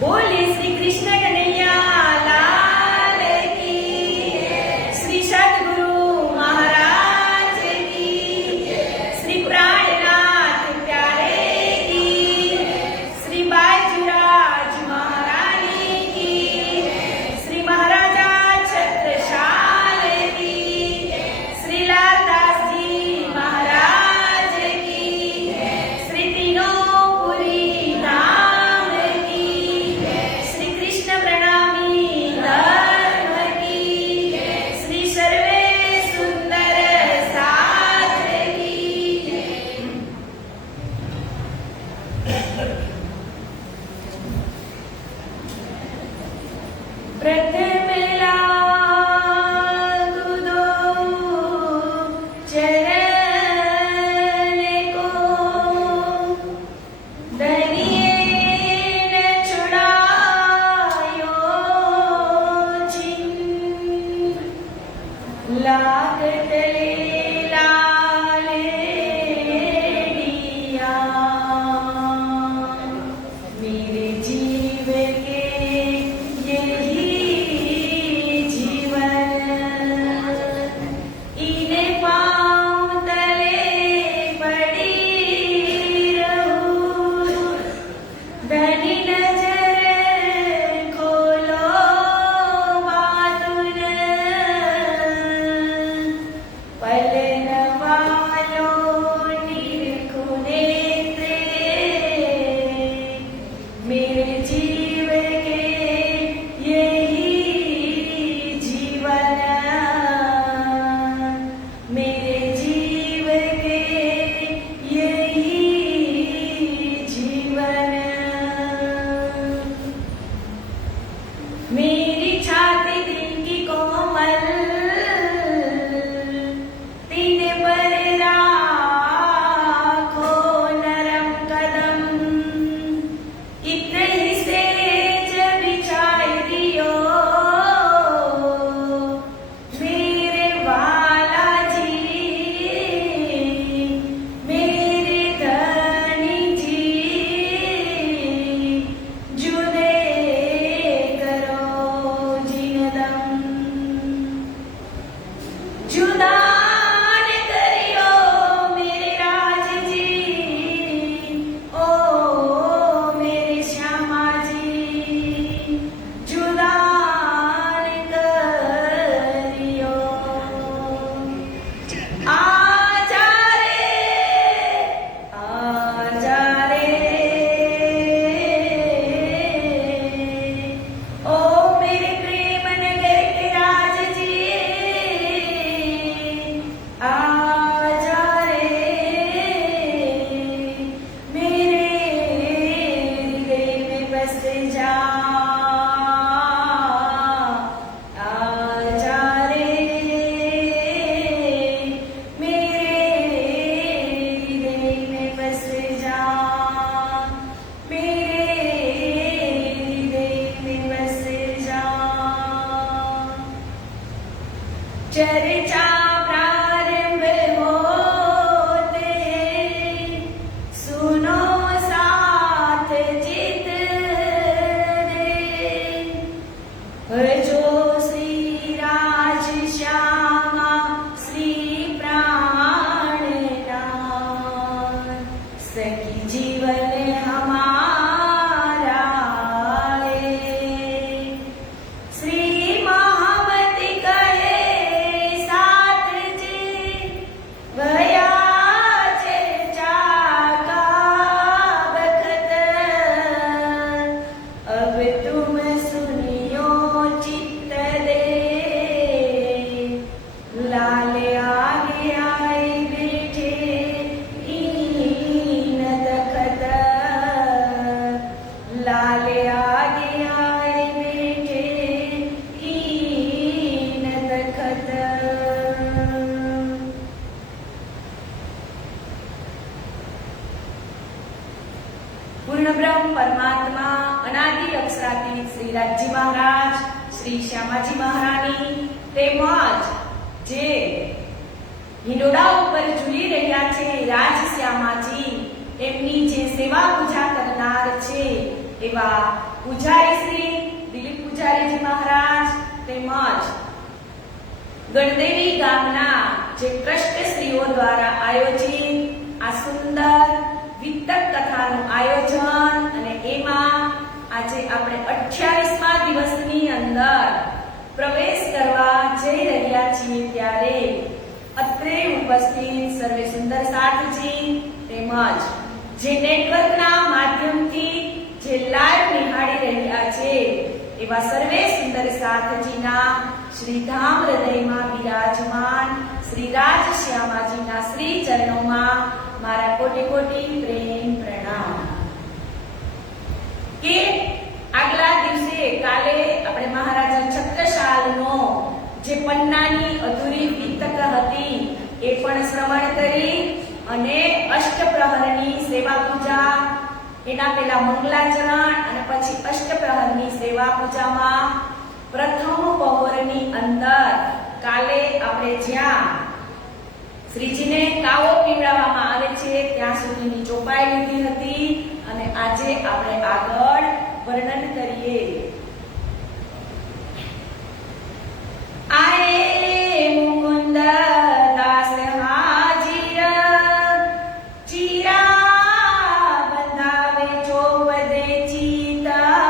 बोले श्री कृष्ण कन्हैया लाल की, श्री सद्गुरु महाराज की, श्री प्राणनाथ प्यारे की, श्री बाजूराज महारानी की, श्री महाराजा छत्रसाल की, श्री लालदास जी महाराज की, श्री तीनों धाम की, श्री कृष्ण प्रणामी धर्म की, श्री सर्वे सुंदर साथ की। प्रथम लागू दो चरण को, दरिये न छुड़ायो चिन्ह, लागत ले लाल दिया, मेरे जीव के यही जीवन, इन्हें पाँव तले पड़ी रहूं, धनी नजर खोलो बातुन, पलन वालों निरखो नेत्रे, मेरे जीव के यही जीवन, मेरे जीव के यही जीवन। मेरी छाती दिल की कोमल, तीन पर राखो नरम कदम, इतने ही सेज बिछाई दियो, मेरे वाला जी, मेरे धनी जी, जुदे करो जिनदम, जुदान करियो मेरे राज जी, ओ मेरे श्यामा जी, जुदान करियो। आजा रे ओ मेरे प्रेम नगर के राज जी, आजा रे, मेरे हृदय में बस जा, आजा रे, मेरे हृदय में बस जा, मेरे हृदय में बस जा। चर्चा प्रारंभ होते, सुनो साथ जित दे, भजो श्री राज श्यामा श्री प्राणनाथ, सखी जीवन हमारा है। श्री महावती कहे साथ जी, भया चर्चा का बखत, अब तुम सुनियो चित्त दे, लाल आगे आए बैठे ईन तखत, लाल आगे आए बैठे ईन तखत। पूर्ण ब्रह्म परमात्मा अनादि अक्षरातीत श्री રાજજી મહારાજ, શ્રી શ્યામાજી મહારાણી તેમજ જે હિંડોળા ઉપર ઝૂલી રહ્યા છે રાજ શ્યામાજી, એમની જે સેવા પૂજા કરનાર છે એવા પૂજારી શ્રી દિલીપ પૂજારીજી મહારાજ તેમજ ગણદેવી ગામના જે ટ્રસ્ટશ્રીઓ દ્વારા આયોજિત આ સુંદર વિતક કથાનું આયોજન અને એમાં આજે આપણે 28મા દિવસની અંદર પ્રવેશ કરવા જઈ રહ્યા છીએ ત્યારે અત્રે ઉપસ્થિત સર્વે સુંદર સાથજી તેમજ જે નેટવર્કના માધ્યમથી જે લાઈવ નિહાળી રહ્યા છે એવા સર્વે સુંદર સાથજીના શ્રી ધામ હૃદયમાં બિરાજમાન શ્રી રાજશ્યામાજીના શ્રી ચરણોમાં મારા કોટી કોટી પ્રેમ પ્રણામ. કે આગલા દિવસે કાલે આપણે મહારાજા છત્રસાલનો જે પન્નાની અધૂરી વિતક હતી એ પણ શ્રવણ કરી અને અષ્ટપ્રહરની સેવા પૂજા, એના પહેલા મંગલાચરણ અને પછી અષ્ટપ્રહરની સેવા પૂજામાં પ્રથમ પહોરની અંદર કાલે આપણે જ્યાં શ્રીજીને કાવો પીવડાવવામાં આવે છે ત્યાં સુધીની ચોપાઈ લીધી હતી અને આજે આપણે આગળ વર્ણન કરીએ. આયે મુકુંદ દાસ હાજીર ચીરા બંધાવે ચોપદે ચીતા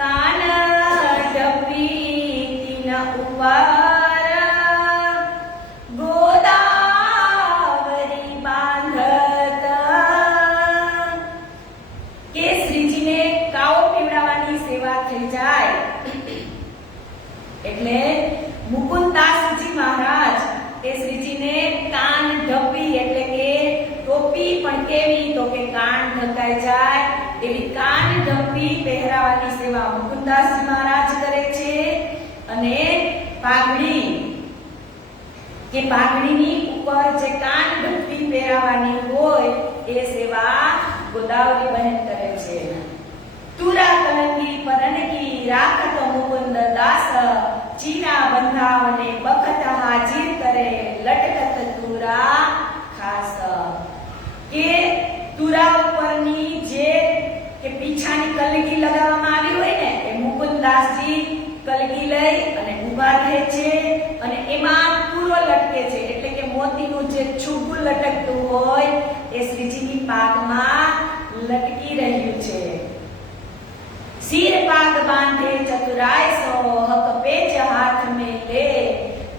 કાન ડબી તીન ઉપર ગોદાવરી બાંધત. કે શ્રીજીને કાવો પીવડાવવાની સેવા થઈ જાય એટલે મુકુંદાસજી મહારાજ એ શ્રીજીને કાન ઢપી એટલે કે ટોપી પણ કેવી તો કે કાન ઢકાઈ જાય એવી કાન ઢપી પહેરાવાની સેવા મુકુંદાસજી મહારાજ કરે છે. અને પાઘડી કે પાઘડીની ઉપર જે કાન ઢપી પહેરાવાની હોય એ સેવા ગોદાવરી બહેન કરે છે. તુરા કલંગી પરનકી રાખત મુકુંદ દાસ ચીના બંધાવને બખત હાજીર કરે લટકત તુરા ખાસ. કે તુરા ઉપરની જે કે પીછાની કલગી લગાવવામાં આવી હોય ને એ મુકુંદાસજી કલગી લઈ અને ઊભા રહે છે અને એમાં તુરો લટકે છે એટલે કે મોતીનું જે છુગું લટકતું હોય એ શ્રીજીની પાગમાં લટકી રહ્યું છે. सिर पाग बांधे चतुराई सो हक पेच हाथ में ले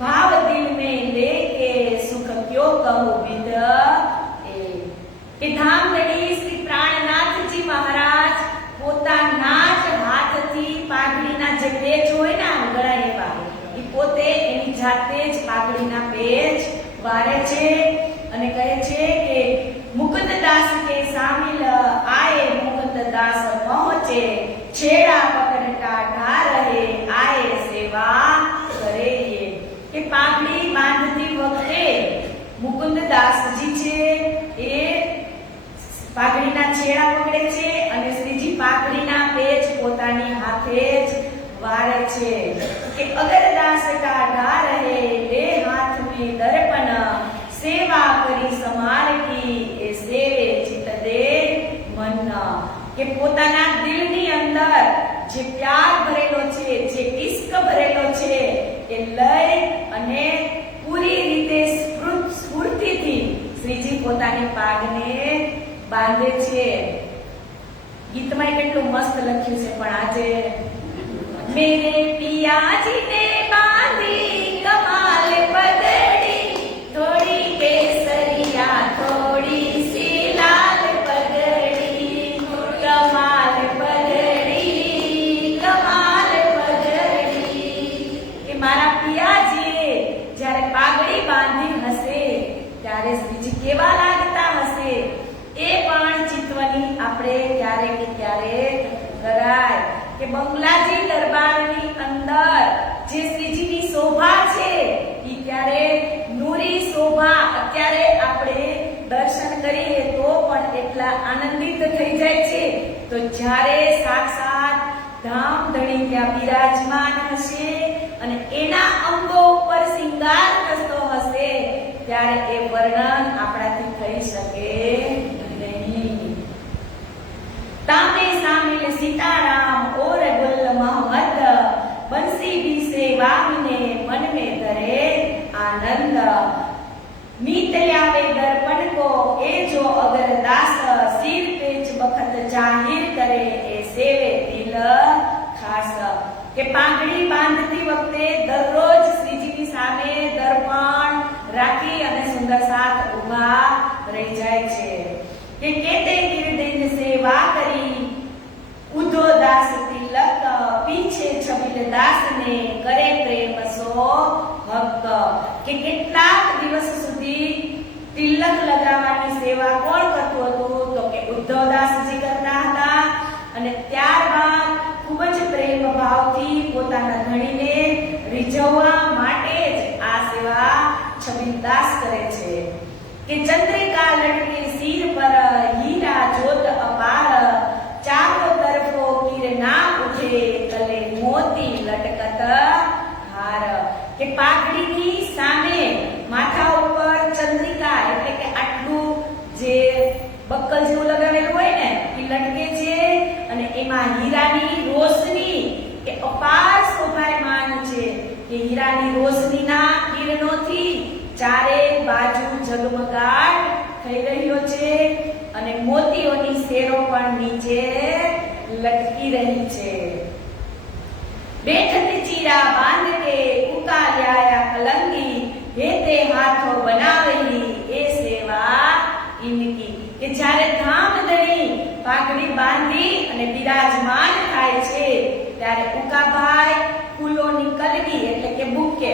भाव दिल में लेके सुख क्यों कहूं विद ए धामधनी श्री प्राणनाथजी महाराज પોતાના જ હાથથી પાઘડીના જે પેચ હોય ને ગળા એવા એ પોતે એની જાતે જ પાઘડીના પેચ વારે છે અને કહે છે કે મુકુંદદાસ કે શામિલ આए मुकुंददास पहुंचे छेड़ा पकड़ता ढा रहे आए सेवा करे ये. કે પાઘડી બાંધતી વખતે મુકુંદદાસજી છે એ પાઘડીના છેડા પકડે છે અને શ્રીજી પાઘડીના પેચ પોતાની હાથે જ વારે છે. કે અગર દાસ કા ઢા રહે લે હાથ में दर्पण सेवा કરી સમાર કી એ સેવે ચિત દે મન. કે પોતાના દિલની અંદર જે પ્યાર ભરેલો છે, જે ઇશ્ક ભરેલો છે એ લઈ અને પૂરી રીતે સ્ફૂર્તિથી શ્રીજી પોતાની પાગને બાંધે છે. ગીતમાં કેટલું મસ્ત લખ્યું છે પણ આજે મેરે પિયાજીને બાંધી કમાલ પગડી થોડી કેસરિયા થોડી સી લાલ પગડી કમાલ પગડી કે મારા પિયાજીએ જ્યારે પાઘડી બાંધી હશે ત્યારે શ્રીજી કેવા લાગતા હશે એ પણ ચિત્રની આપણે ક્યારેક ને ક્યારેક કરાય. કે બંગલાજી દરબારની અંદર જે શ્રીજીની શોભા છે એ ત્યારે નૂરી શોભા અત્યારે આપણે દર્શન કરીએ તો પણ એટલા આનંદિત થઈ જાય છે. તો જ્યારે સાક્ષાત ધામધણી ત્યાં બિરાજમાન હશે અને એના અંગો ઉપર શિંગાર થતો હશે ત્યારે એ વર્ણન આપણાથી થઈ શકે નહીં. તામે સામે सीताराम और गुल मोहम्मद बंसी भी से वामिने मन में धरे आनंद मीत ल्यावे दर्पण को ए जो अगर दास सिर पेच बखत जाहिर करे ए सेवे दिल खास કે પાંગડી બાંધતી વખતે દરરોજ શ્રીજીની સામે દર્પણ રાખી અને સુંદર સાથ ઊભા રહી જાય છે કે કેતે ગિરદેન સેવા કરી ઉધો દાસ તિલક પીછે છબીલ દાસ ને કરે પ્રેમ સો ભક્ત કે કેટલાક દિવસ સુધી તિલક લગાવવાની સેવા કોણ કરતું હતું તો કે ઉદ્ધવદાસજી કરતા હતા અને ત્યારબાદ ખૂબ જ પ્રેમ ભાવથી પોતાના ધણીને રીઝવવા માટે જ આ સેવા છબીલદાસ કરે છે કે ચંદ્રિકા લટકે સિર પર હીરા જોત અપાર ચારો તરફો કિરના ઉઠે તલે મોતી લટકત હાર કે પાઘડીની સામે માથા ઉપર ચંદ્રિકા એટલે કે આટલું જે બક્કલ જેવું લગાવેલું હોય ને એ લટકે છે અને એમાં હીરાની રોશની કે અપાર શોભાયમાન છે કે હીરાની રોશનીના કિરણોથી ચારે બાજુ ઝગમગાટ થઈ રહ્યો છે અને મોતીઓની શેરો પણ નીચે લટકી રહી છે બેઠત ચીરા બાંધ કે ઉકાલ્યા કલંગી हेते हाथो बनावेली ए सेवा इनकी કે જ્યારે ધામ ધરી પાઘડી બાંધી અને બિરાજમાન થાય છે ત્યારે ઉકાભાઈ ફૂલોની કલગી એટલે કે બુકે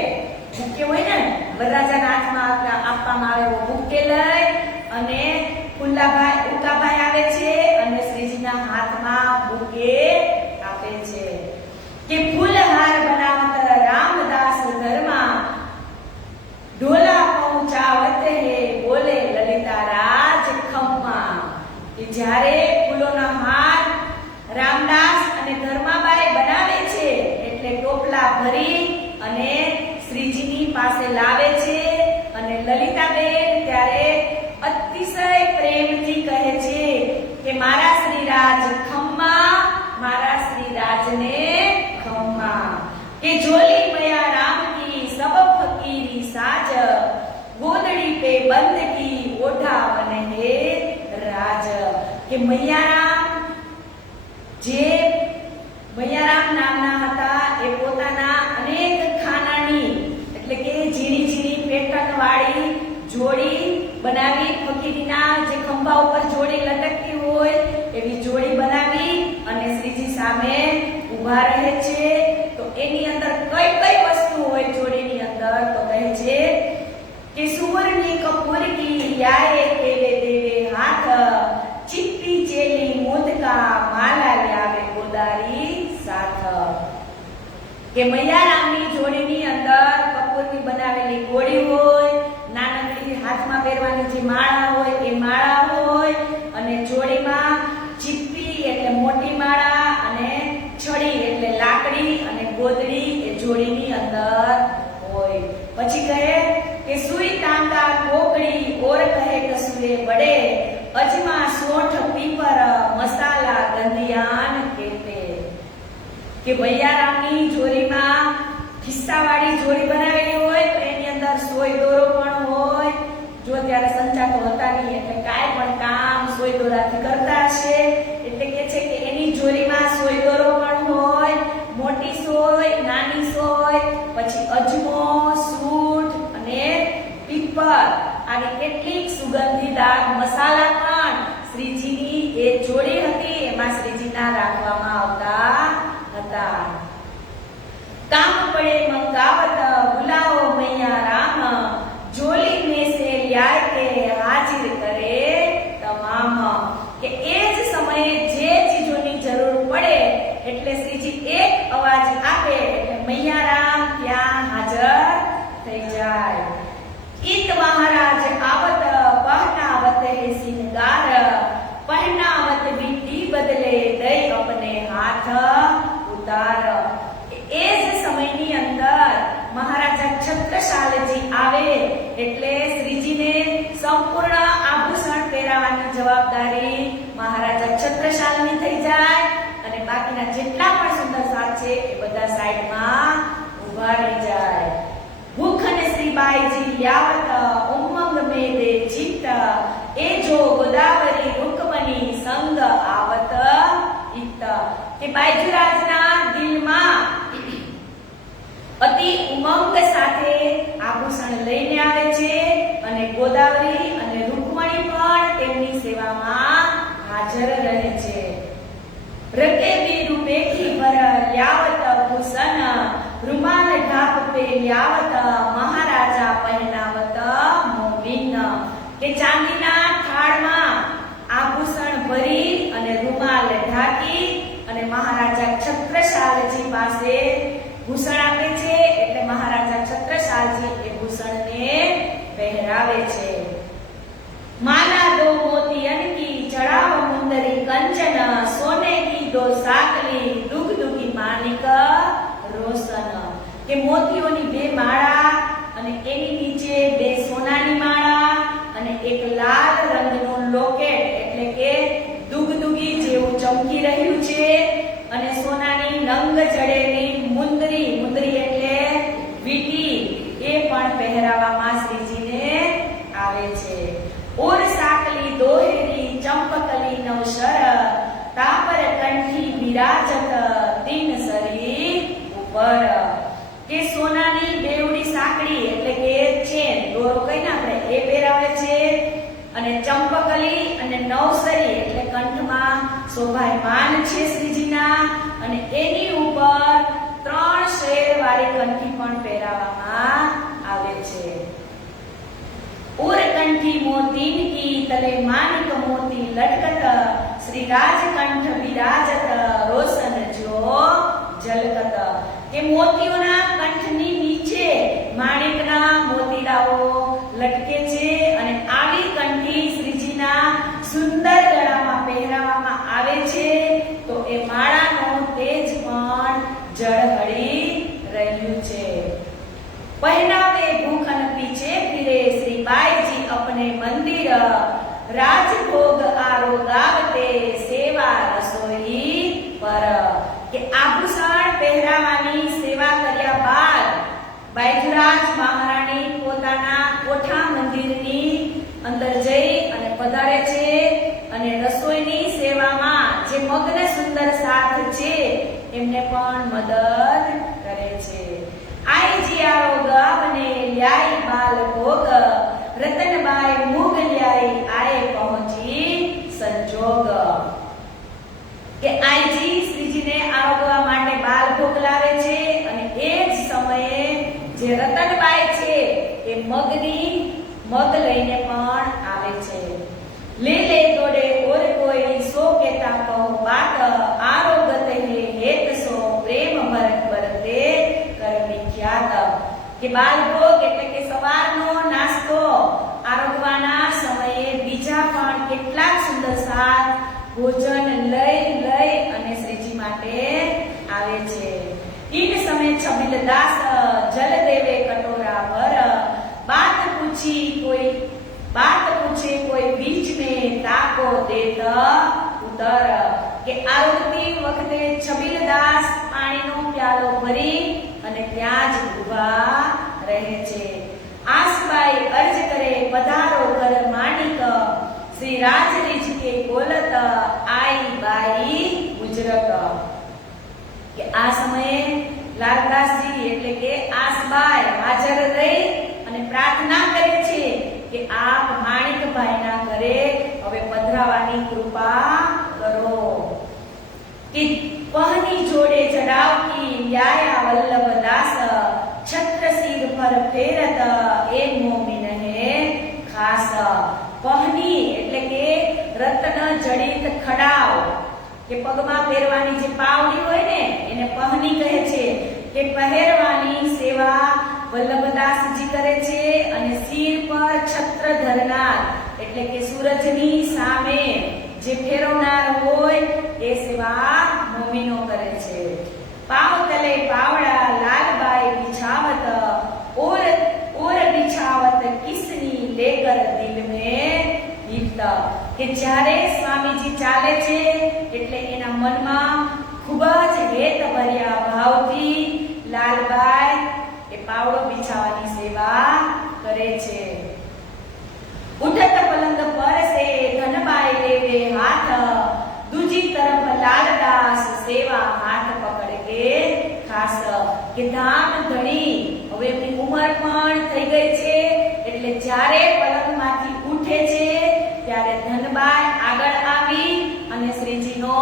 હોય ને વરરાજાના હાથમાં આપવામાં આવે એવો બુકે લઈ અને ઉકાભાઈ આવે છે અને શ્રીજીના હાથમાં બુકે આપે છે કે ફૂલહાર બનાવત રામદાસ ઘરમાં ढोला पहुंचावत है बोले ललिता राज खम्मा કે જ્યારે ફૂલોના હાર રામદાસ અને ધર્માબાઈ બનાવે છે એટલે ટોપલા ભરી અને શ્રીજીની પાસે લાવે છે અને લલિતાબેન ત્યારે અતિશય પ્રેમથી કહે છે કે મારા શ્રીરાજ ખમ્મા મારા શ્રીરાજને ખમ્મા કે જોલી મયા રામ की सब फकीरी साज गोदड़ी पे बंद की ओढ़ा बने है राज કે મૈયારામ જે મૈયારામ નામના હતા એ પોતાના અનેક ખાનાની એટલે કે ઝીણી ઝીણી પેટર્ન વાળી જોડી બનાવી ફકીરીના જે ખંભા ઉપર જોડી લટકતી હોય એવી જોડી બનાવી અને શ્રીજી સામે ઊભા રહે છે તો એની અંદર કઈ કઈ વસ્તુ હોય જોડીની અંદર તો કહે છે કે સુવર્ણી કપૂર की યાએ કેવે દેવે હાથ ચિપ્પી ચેલી મોદકા માલા લાવે ગોદારી સાથ કે મૈયારામની જોડીની અંદર કપૂરની બનાવેલી ગોળી હોય નાનકડી હાથમાં પહેરવાની જે માળા હોય એ માળા હોય અને જોડીમાં ચિપ્પી એટલે મોટી માળા અને છડી એટલે લાકડી અને ગોદડી એ જોડીની અંદર હોય પછી કહે કે સુઈ તાંગા કોકડી ઓર કહે કસુરે બડે અજમા સોઠ પીપર મસાલા ગંધિયાન કેતે કે મૈયારામની જોડીમાં ખિસ્સાવાળી જોડી બનાવેલી હોય તો એની અંદર સોય દોરો પણ હોય જો ત્યારે સંચાતો હતા નહીં એટલે કાંઈ પણ કામ સોય દોરાથી કરતા હશે એટલે કે છે કે એની જોડીમાં સોય દોરો પણ હોય મોટી સોય નાની સોય પછી અજમો સૂંઠ અને પીપર આવી કેટલીક સુગંધીદાર મસાલા પણ શ્રીજીની એ જોડી હતી એમાં શ્રીજીના રાખવામાં આવતા હતા काम पड़े मंगावत बुलाओ मैया राम जोली में से ल्याय के हाजिर करे तमाम કે એ જ સમયે જે ચીજોની જરૂર પડે એટલે શ્રીજી એક અવાજ આપે એટલે મૈયારામ ત્યાં હાજર થઈ જાય ઈત મહારાજ આવત પહનાવત હે સિંગાર પહનાવત બીટી બદલે દઈ અપને હાથ ઉતાર એ જ સમયની અંદર મહારાજા છત્રસાલજી આવે એટલે શ્રીજીને સંપૂર્ણ આભૂષણ પહેરાવવાની જવાબદારી મહારાજા છત્રસાલની થઈ જાય અને બાકીના જેટલા પણ સુંદર સાથ છે એ બધા સાઈડમાં ઊભા રહી જાય. ભૂખ અને શ્રીબાઈજી યાવત ઉમંગ મેદે ચિત્ત એ જો ગોદાવરી રૂકમની સંગ આવત ઇત. કે બાઈજીરાજના દિલમાં અતિ ઉમંગ સાથે આભૂષણ લઈને આવે છે અને ગોદાવરી અને રૂકમણી પણ તેમની સેવામાં હાજર રહે છે. રકેબી રૂપેખી પર યાવત ભૂષણ રૂમાલ ઢાપ પે યાવત મહારાજા પહેનાવત મોમિન. કે ચાંદીના થાળમાં આભૂષણ ભરી અને રૂમાલ ઢાંકી અને મહારાજા છત્રસાલજી પાસે ભૂષણ આપે છે, એટલે મહારાજા છત્રસાલજી એ ભૂષણને પહેરાવે છે. माला दो मोतियन की चढ़ाव मुंदरी कंचन सोने की दो साकली दुग दुगी मानिक रोशन. કે મોતીઓની બે માળા અને એની નીચે બે સોનાની માળા અને એક લાલ રંગનું લોકેટ એટલે કે દુગદુગી જેવું ચમકી રહ્યું છે અને સોનાની નંગ જડેલી મુંદરી, મુંદરી એટલે વીટી, એ પણ પહેરાવામાં શ્રીજીને આવે છે. और साकली दोहेरी चंपकली नवशर तापर कंठी विराजत तीन सरी ઉપર. કે સોનાની બેવડી સાંકળી એટલે કે ચેન, દોરો કહીને આપણે, એ પહેરાવે છે અને ચંપકલી અને નવસરી એટલે કંઠમાં શોભાયમાન છે શ્રીજીના અને એની ઉપર 3 શેર વાળી કંઠી પણ પહેરાવવામાં આવે છે. और कंठी मोतीन की तले मानिक मोती लटकत श्री राजकंठ विराजत रोशन जो झलकत. કે મોતીઓના કંઠની નીચે માણિકના મોતીડાઓ લટકે છે અને આવી કંઠી શ્રીજીના સુંદર ગળામાં પહેરાવવામાં આવે છે તો એ માળાનો તેજ પણ ઝળહળી રહ્યું છે. पहनावे भूखन पीछे फिरे श्रीबाई जी अपने मंदिर राजभोग आरो गावते सेवा रसोई पर. કે આભૂષણ પહેરાવાની સેવા કર્યા બાદ બાઈજરાજ મહારાણી પોતાના કોઠા મંદિરની અંદર જઈ અને પધારે છે અને રસોઈની સેવામાં જે મગ્ન સુંદર સાથ છે એમને પણ મદદ કરે છે. आई जी आरो गावने ल्याई बाल भोग रतनबाई मुग ल्याई आए पहुंची संजोग. કે આઈજી શ્રીજીને આવવા માટે બાલ ભોગ લાવે છે અને એ જ સમયે જે રતનબાઈ છે એ મગ લઈને પણ આવે છે. ले ले तोड़े और कोई सो केता कहो बात आरोगत है हेत सो प्रेम भरत भरते कर विख्यात. કે બાલભોગ એટલે કે સવારનો નાસ્તો આરોગવાના સમયે બીજા પણ કેટલાક સુંદર સાથ ભોજન લઈ અને શ્રીજી માટે આવે છે. इन समय छबिल दास जल देवे कटोरा भर बात पूछे कोई बीच में ताको देत उतर. કે આરોગતી વખતે છબીલદાસ પાણીનો પ્યાલો ભરી અને ત્યાં જ ઊભા રહે છે. આસબાઈ અર્જ કરે પધારો ઘર માણિક શ્રી રાજરીજ કે બોલત આઈ બાઈ ગુજરત. કે આ સમયે લાલદાસજી એટલે કે આસબાઈ હાજર રહી અને પ્રાર્થના કરે છે કે આપ માણિકભાઈના ઘરે હવે પધરાવાની કૃપા કરો. कि पहनी जोड़े चढ़ाव की याया वल्लभ दास छत्र सिर पर फेरत ए मोमिन है खास. पहनी એટલે કે રત્ન જડિત ખડાવ. કે પગમાં પહેરવાની જે પાવડી હોય ને એને પહની કહે છે. કે પહેરવાની સેવા વલ્લભદાસજી કરે છે અને સિર પર છત્ર ધરનાર એટલે કે સૂરજની સામે જે ફેરવનાર હોય એ સેવા મોમીનો કરે છે. પાવ તલે પાવડા લાલબાઈ બિછાવત और बिछावत किसनी लेकर दिल में हित. કે જ્યારે સ્વામીજી ચાલે છે એટલે એના મનમાં તાવડો બિછાવવાની સેવા કરે છે. ઉઠત પલંગ પર સે ધનબાઈ લેવે હાથ, દૂજી તરફ લાલદાસ સેવા હાથ પકડ કે ખાસ. કે ધામ ધણી હવે એમની ઉંમર પણ થઈ ગઈ છે, એટલે જ્યારે પલંગમાંથી ઉઠે છે ત્યારે ધનબાઈ આગળ આવી અને શ્રીજીનો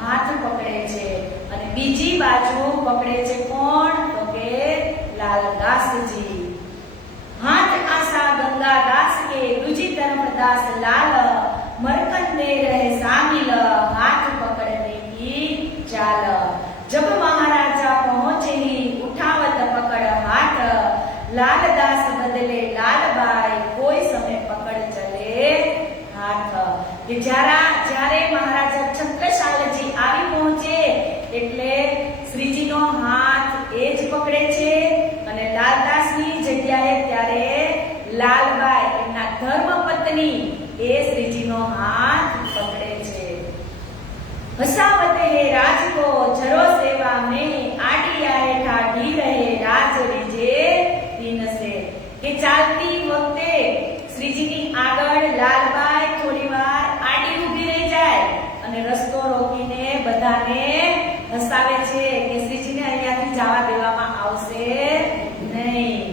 હાથ પકડે છે. અને બીજી બાજુ પકડે છે કોણ? તો કે લાલદાસજી. हाथ आशा गंगा दास के, दूजी तरफ दास लाल, मरकंदे रहे शामिल, हाथ पकड़ने की चाल. जब महाराजा पहुंचे ही उठावत पकड़ हाथ, लाल दास बदले लालबाई, कोई समय पकड़ चले हाथ. કે જ્યારે મહારાજા છત્રસાલજી આવી પહોંચે એટલે શ્રીજીનો હાથ એ જ પકડે છે અને લાલદાસની જગ્યાએ ત્યારે લાલબાઈ એમના ધર્મપત્ની એ શ્રીજીનો હાથ પકડે છે. હસાવત હે રાજ કો જરો સેવા में आड़ी आए ठाठी रहे राज રીજે તીન સે. કે ચાલતી વખતે શ્રીજીની આગળ લાલબાઈ થોડીવાર આડી ઊભી રહી જાય અને રસ્તો રોકીને બધાને હસાવે છે કે શ્રીજીને અહીંયાથી જવા દેવામાં આવશે નહીં.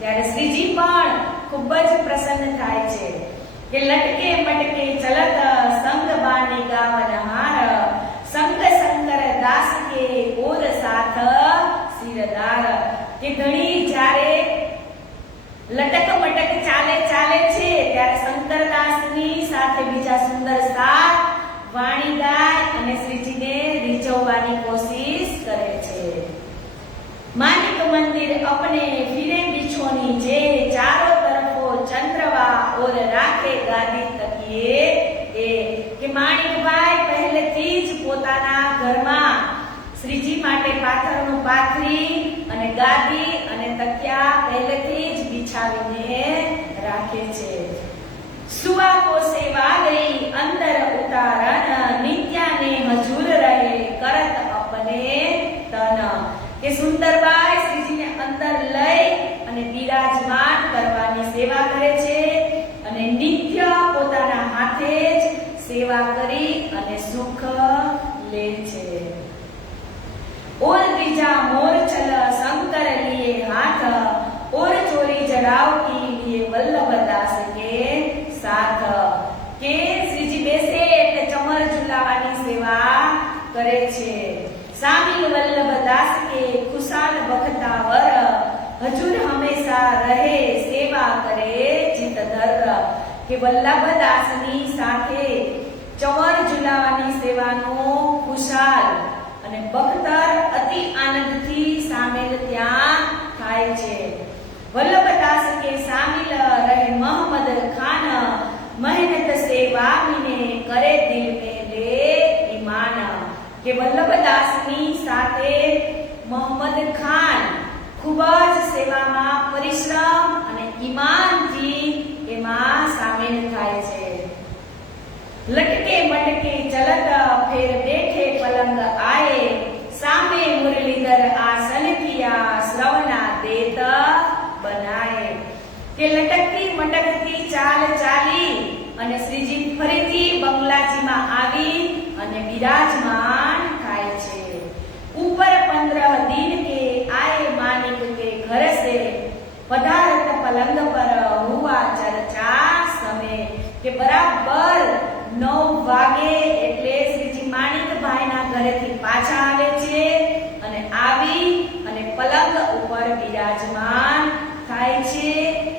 ત્યારે શ્રીજી પણ ખૂબ જ પ્રસન્ન થાય છે કે લટકે મટકે ચલત સંગ બાની ગાવન હાર, સંગ શંકર દાસ કે ઓર સાથ સિરદાર. કે ઘણી જ્યારે લટક મટક ચાલે છે ત્યારે શંકરદાસની સાથે બીજા સુંદર સાથ વાણી ગાય અને શ્રીજીને રીઝવવાની કોશિશ કરે છે. मानिक मंदिर अपने फिरे बिछोनी जे, चारों तरफो चंद्रवा और राखे गादी तकिए ए. કે માણિકભાઈ પહેલેથી જ પોતાના ઘરમાં શ્રીજી માટે પાથરનું પાથરી અને ગાદી અને તકિયા પહેલેથી જ બિછાવીને રાખે છે. સુવા કો સેવા ગઈ અંદર ઉતારન, નિત્યા ને હજુર રહે કરત અપને તન. કે સુંદરબાઈ શ્રીજીને અંદર લઈ અને બિરાજમાન કરવાની સેવા કરે છે અને નિત્ય પોતાના હાથે જ સેવા કરી અને સુખ લે છે. और त्रिजा मोर चल शंकर लिए हाथ, और चोरी जड़ाव की लिए वल्लभदास के साथ. કે શ્રીજી બેસે એટલે ચમર ઝુલાવાની સેવા કરે છે. शामिल वल्लभदास के खुशाल बखतावर, हजूर हमेशा रहे सेवा करे चित धर. કે વલ્લભદાસની સાથે ચમર ઝુલાવાની સેવાનો ખુશાલ અને બખતર અતિ આનંદથી સામેલ ત્યાં થાય છે. वल्लभदास के शामिल रहे मोहम्मद खान, मेहनत सेवा मिने करे दिल में ले ईमान. કે વલ્લભદાસની સાથે મોહમ્મદ ખાન ખૂબ જ સેવામાં પરિશ્રમ અને ઈમાનથી એમાં સામેલ થાય છે. લટકે મટકે ચલત ફેર બેઠે પલંગ આયે, સામે મુરલીધર આસન કિયા શ્રવણા દેત બનાય. કે લટકતી મટકતી ચાલ ચાલી અને શ્રીજી ફરીથી બંગલાજીમાં આવી અને બિરાજમાન થાય છે. ઉપર 15 दिन के आए मानिक के घर से, पधारत पलंग पर हुआ चर्चा समय. કે બરાબર 9 વાગે એટલે શ્રીજી માણિકભાઈના ઘરેથી પાછા આવે છે અને આવી અને પલંગ ઉપર બિરાજમાન થાય છે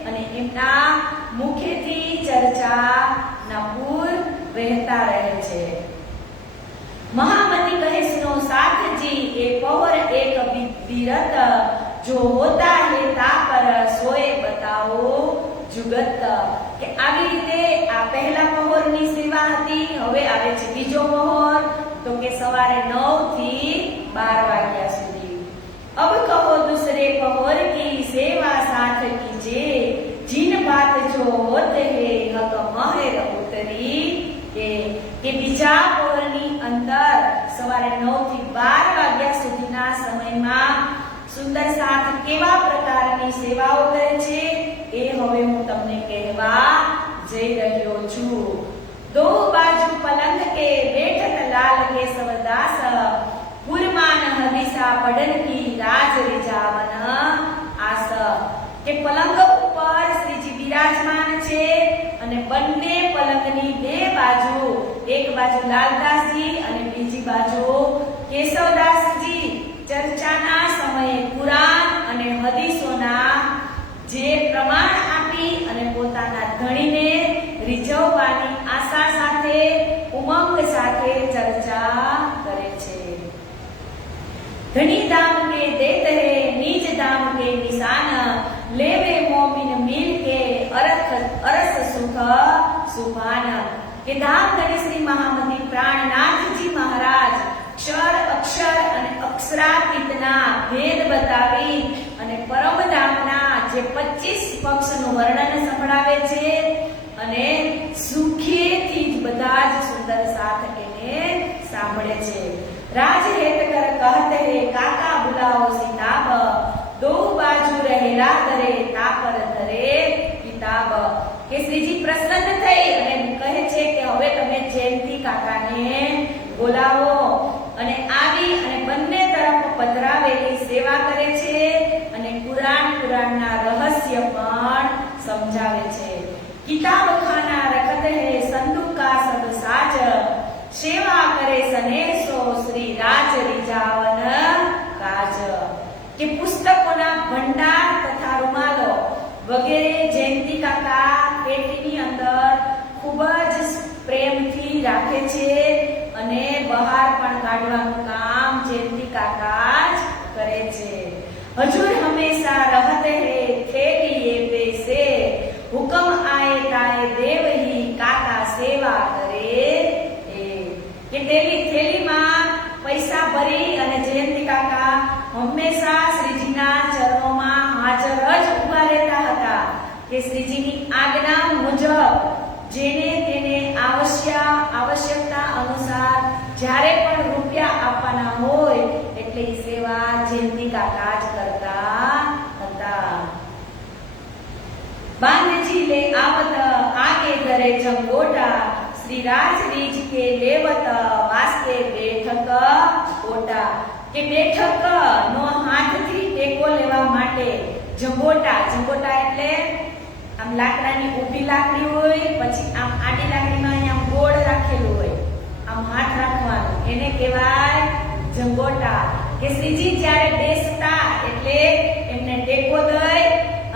અને એમના મુખેથી ચર્ચાના પૂર વહેતા રહે છે. महामती कहे सुनो साथ जी, ए पौर एक बीरत, जो होता है ता पर सोए बताओ जुगत. કે આવી રીતે આ પહેલા પહોરની સેવા હતી. હવે આવે છે બીજો પહોર, તો કે સવારે 9 થી 12 વાગ્યા સુધી. अब कहो दूसरे पहोर की सेवा साथ कीजे, जिन बात जो होते है हक महर उतरी. કે બીજા પહોરની અંદર સવારે 9 થી 12 વાગ્યા સુધીના સમયમાં સુંદર સાથ કેવા પ્રકારની સેવાઓ કરે છે એ હવે હું તમને કહેવા જઈ રહ્યો છું। દો બાજુ પલંગ કે બેઠક લાલ કેશવદાસ, પુરમાન હદિશા પડન કી રાજ રીજાવન આસ। કે પલંગ ઉપર શ્રીજી બિરાજમાન છે અને બંને પલંગની બે બાજુ, એક બાજુ લાલદાસજી અને બીજી બાજુ કેશવદાસજી ચર્ચાના સમયે કુરાન અને હદીસોના જે પ્રમાણ આપી અને પોતાના ધણીને રીઝવવાની આશા સાથે, ઉમંગ સાથે ચર્ચા કરે છે। ધણી દામ કે દેત હે નીજ દામ કે નિશાન, લેવે મોમિન મિલ કે અરસ સુખ સુભાન। કે ધામ ધણી શ્રી મહામતી પ્રાણનાથજી મહારાજ ક્ષર અક્ષર અને અક્ષરાતીતના ભેદ બતાવી અને પરમધામના જે 25 પક્ષનું વર્ણન સંભળાવે છે અને સુખેથી જ બધા જ સુંદર સાથ એને સાંભળે છે। રાજ હેત કર કહત હે કાકા બુલાઓ સિતાબ, દો બાજુ રહેલા દરે તાપર ધરે કિતાબ। કે શ્રીજી પ્રસન્ન થઈ અને કહે છે કે હવે તમે જયંતી કાકાને બોલાવો અને આવી અને બંને તરફ પધરાવેલી સેવા કરે છે અને કુરાનના રહસ્ય પણ સમજાવે છે। કિતાબ ખાના રખત હે સંદુકા સબ સાજ, સેવા કરે સનેસો શ્રી રાજ રીજાવન કાજ। કે પુસ્તકોના ભંડાર તથા રૂમાલો વગેરે જયંતી કાકા પેટીની અંદર ખૂબ જ પ્રેમથી રાખે છે અને બહાર પણ કાઢવાનું કામ જયંતી કાકા જ કરે છે। હજુર હંમેશા રહત હે થેલી એ બેસે, હુકમ આએ તાએ દેવહી કાકા સેવા કરે એ। કે થેલીમાં પૈસા ભરી અને જયંતી કાકા હંમેશા શ્રીજીના ચરણોમાં હાજર જ ઊભા રહેતા હતા કે શ્રીજીની આજ્ઞા મુજબ જેને તેને આવશ્યકતા અનુસાર જ્યારે પણ રૂપિયા આપવાના હોય એટલે એ સેવા જયંતી કાકા જ કરતા હતા। બાંધજી લે આવત આગે ધરે જંગોટા, શ્રી રાજ રીજ કે લેવત વાસ્તે બેઠક ઓટા। કે બેઠક નો હાથથી ટેકો લેવા માટે જંગોટા એટલે આમ લાકડાની ઊભી લાકડી હોય, પછી આમ આડી લાકડીમાં અહીંયા ગોળ રાખેલું હોય, આમ હાથ રાખવાનો, એને કહેવાય જંગોટા। કે શ્રીજી જ્યારે બેસતા એટલે એમને ટેકો દઈ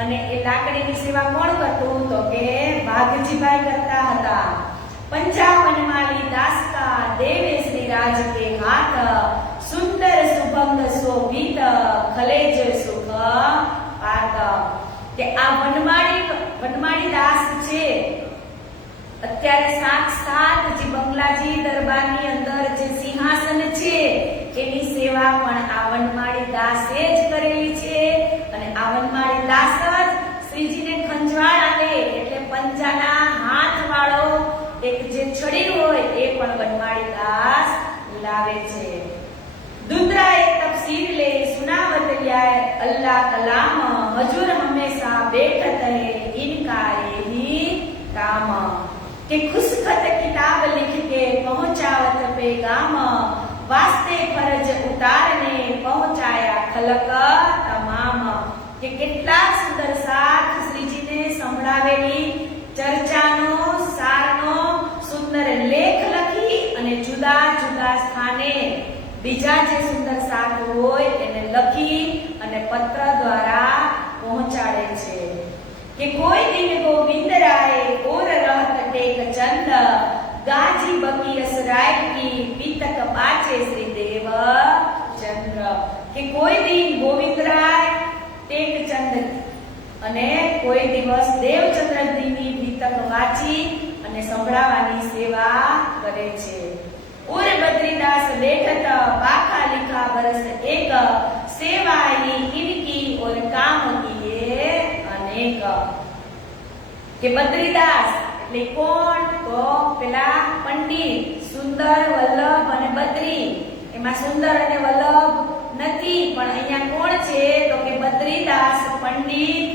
અને એ લાકડીની સેવા કોણ કરતું તો કે ભાગજીભાઈ કરતા હતા। 55 માલી દાસકા દેવે શ્રી રાજ કે હાથ, સુંદર સુભંગ શોભિત ખલેજ સુખ પાત। કે આ વનમાળી દાસ છે અત્યારે સાક્ષાત જે બંગલાજી દરબારની અંદર જે સિંહાસન છે એની સેવા પણ આ વનમાળી દાસે જ કરેલી છે અને આ વનમાળી દાસ જ શ્રીજીને ખંજવાળ આપે એટલે પંજાના હાથ વાળો એક જે છડી હોય એ પણ વનમાળી દાસ લાવે છે। दुंदराए तफसीर ले सुनावत लियाए अल्लाह कलाम, हजूर हमेशा बैठत है इनका यही काम। के खुशखत किताब लिख के पहुंचावत पैगाम, वास्ते फर्ज उतारने पहुंचाया खलक तमाम। के કેટલા સુંદર સાથ શ્રીજીને સંભળાવેલી ચર્ચાનો સારનો સુંદર લેખ લખી અને જુદા જુદા સ્થાને બીજા જે સુંદર સાથ હોય એને લખી અને પત્ર દ્વારા પહોંચાડે છે। કે કોઈ દિન ગોવિંદ રાય ઓર રહત ટેક ચંદ, ગાજી બકી असराय की पीतक पाचे श्री देव चंद्र। કે કોઈ દિન ગોવિંદરાય ટેક ચંદ અને કોઈ દિવસ દેવચંદ્રજીની પીતક વાંચી અને સંભળાવવાની સેવા કરે છે। और बद्रीदास बैठत पाखा लिखा बरस एक, सेवाई इनकी और काम किए अनेक। के बद्रीदास એટલે કોણ તો પેલા પંડિત સુંદર વલ્લભ અને બદ્રી, એમાં સુંદર અને વલ્લભ નથી પણ પણ અહીંયા કોણ છે તો કે બદ્રીદાસ પંડિત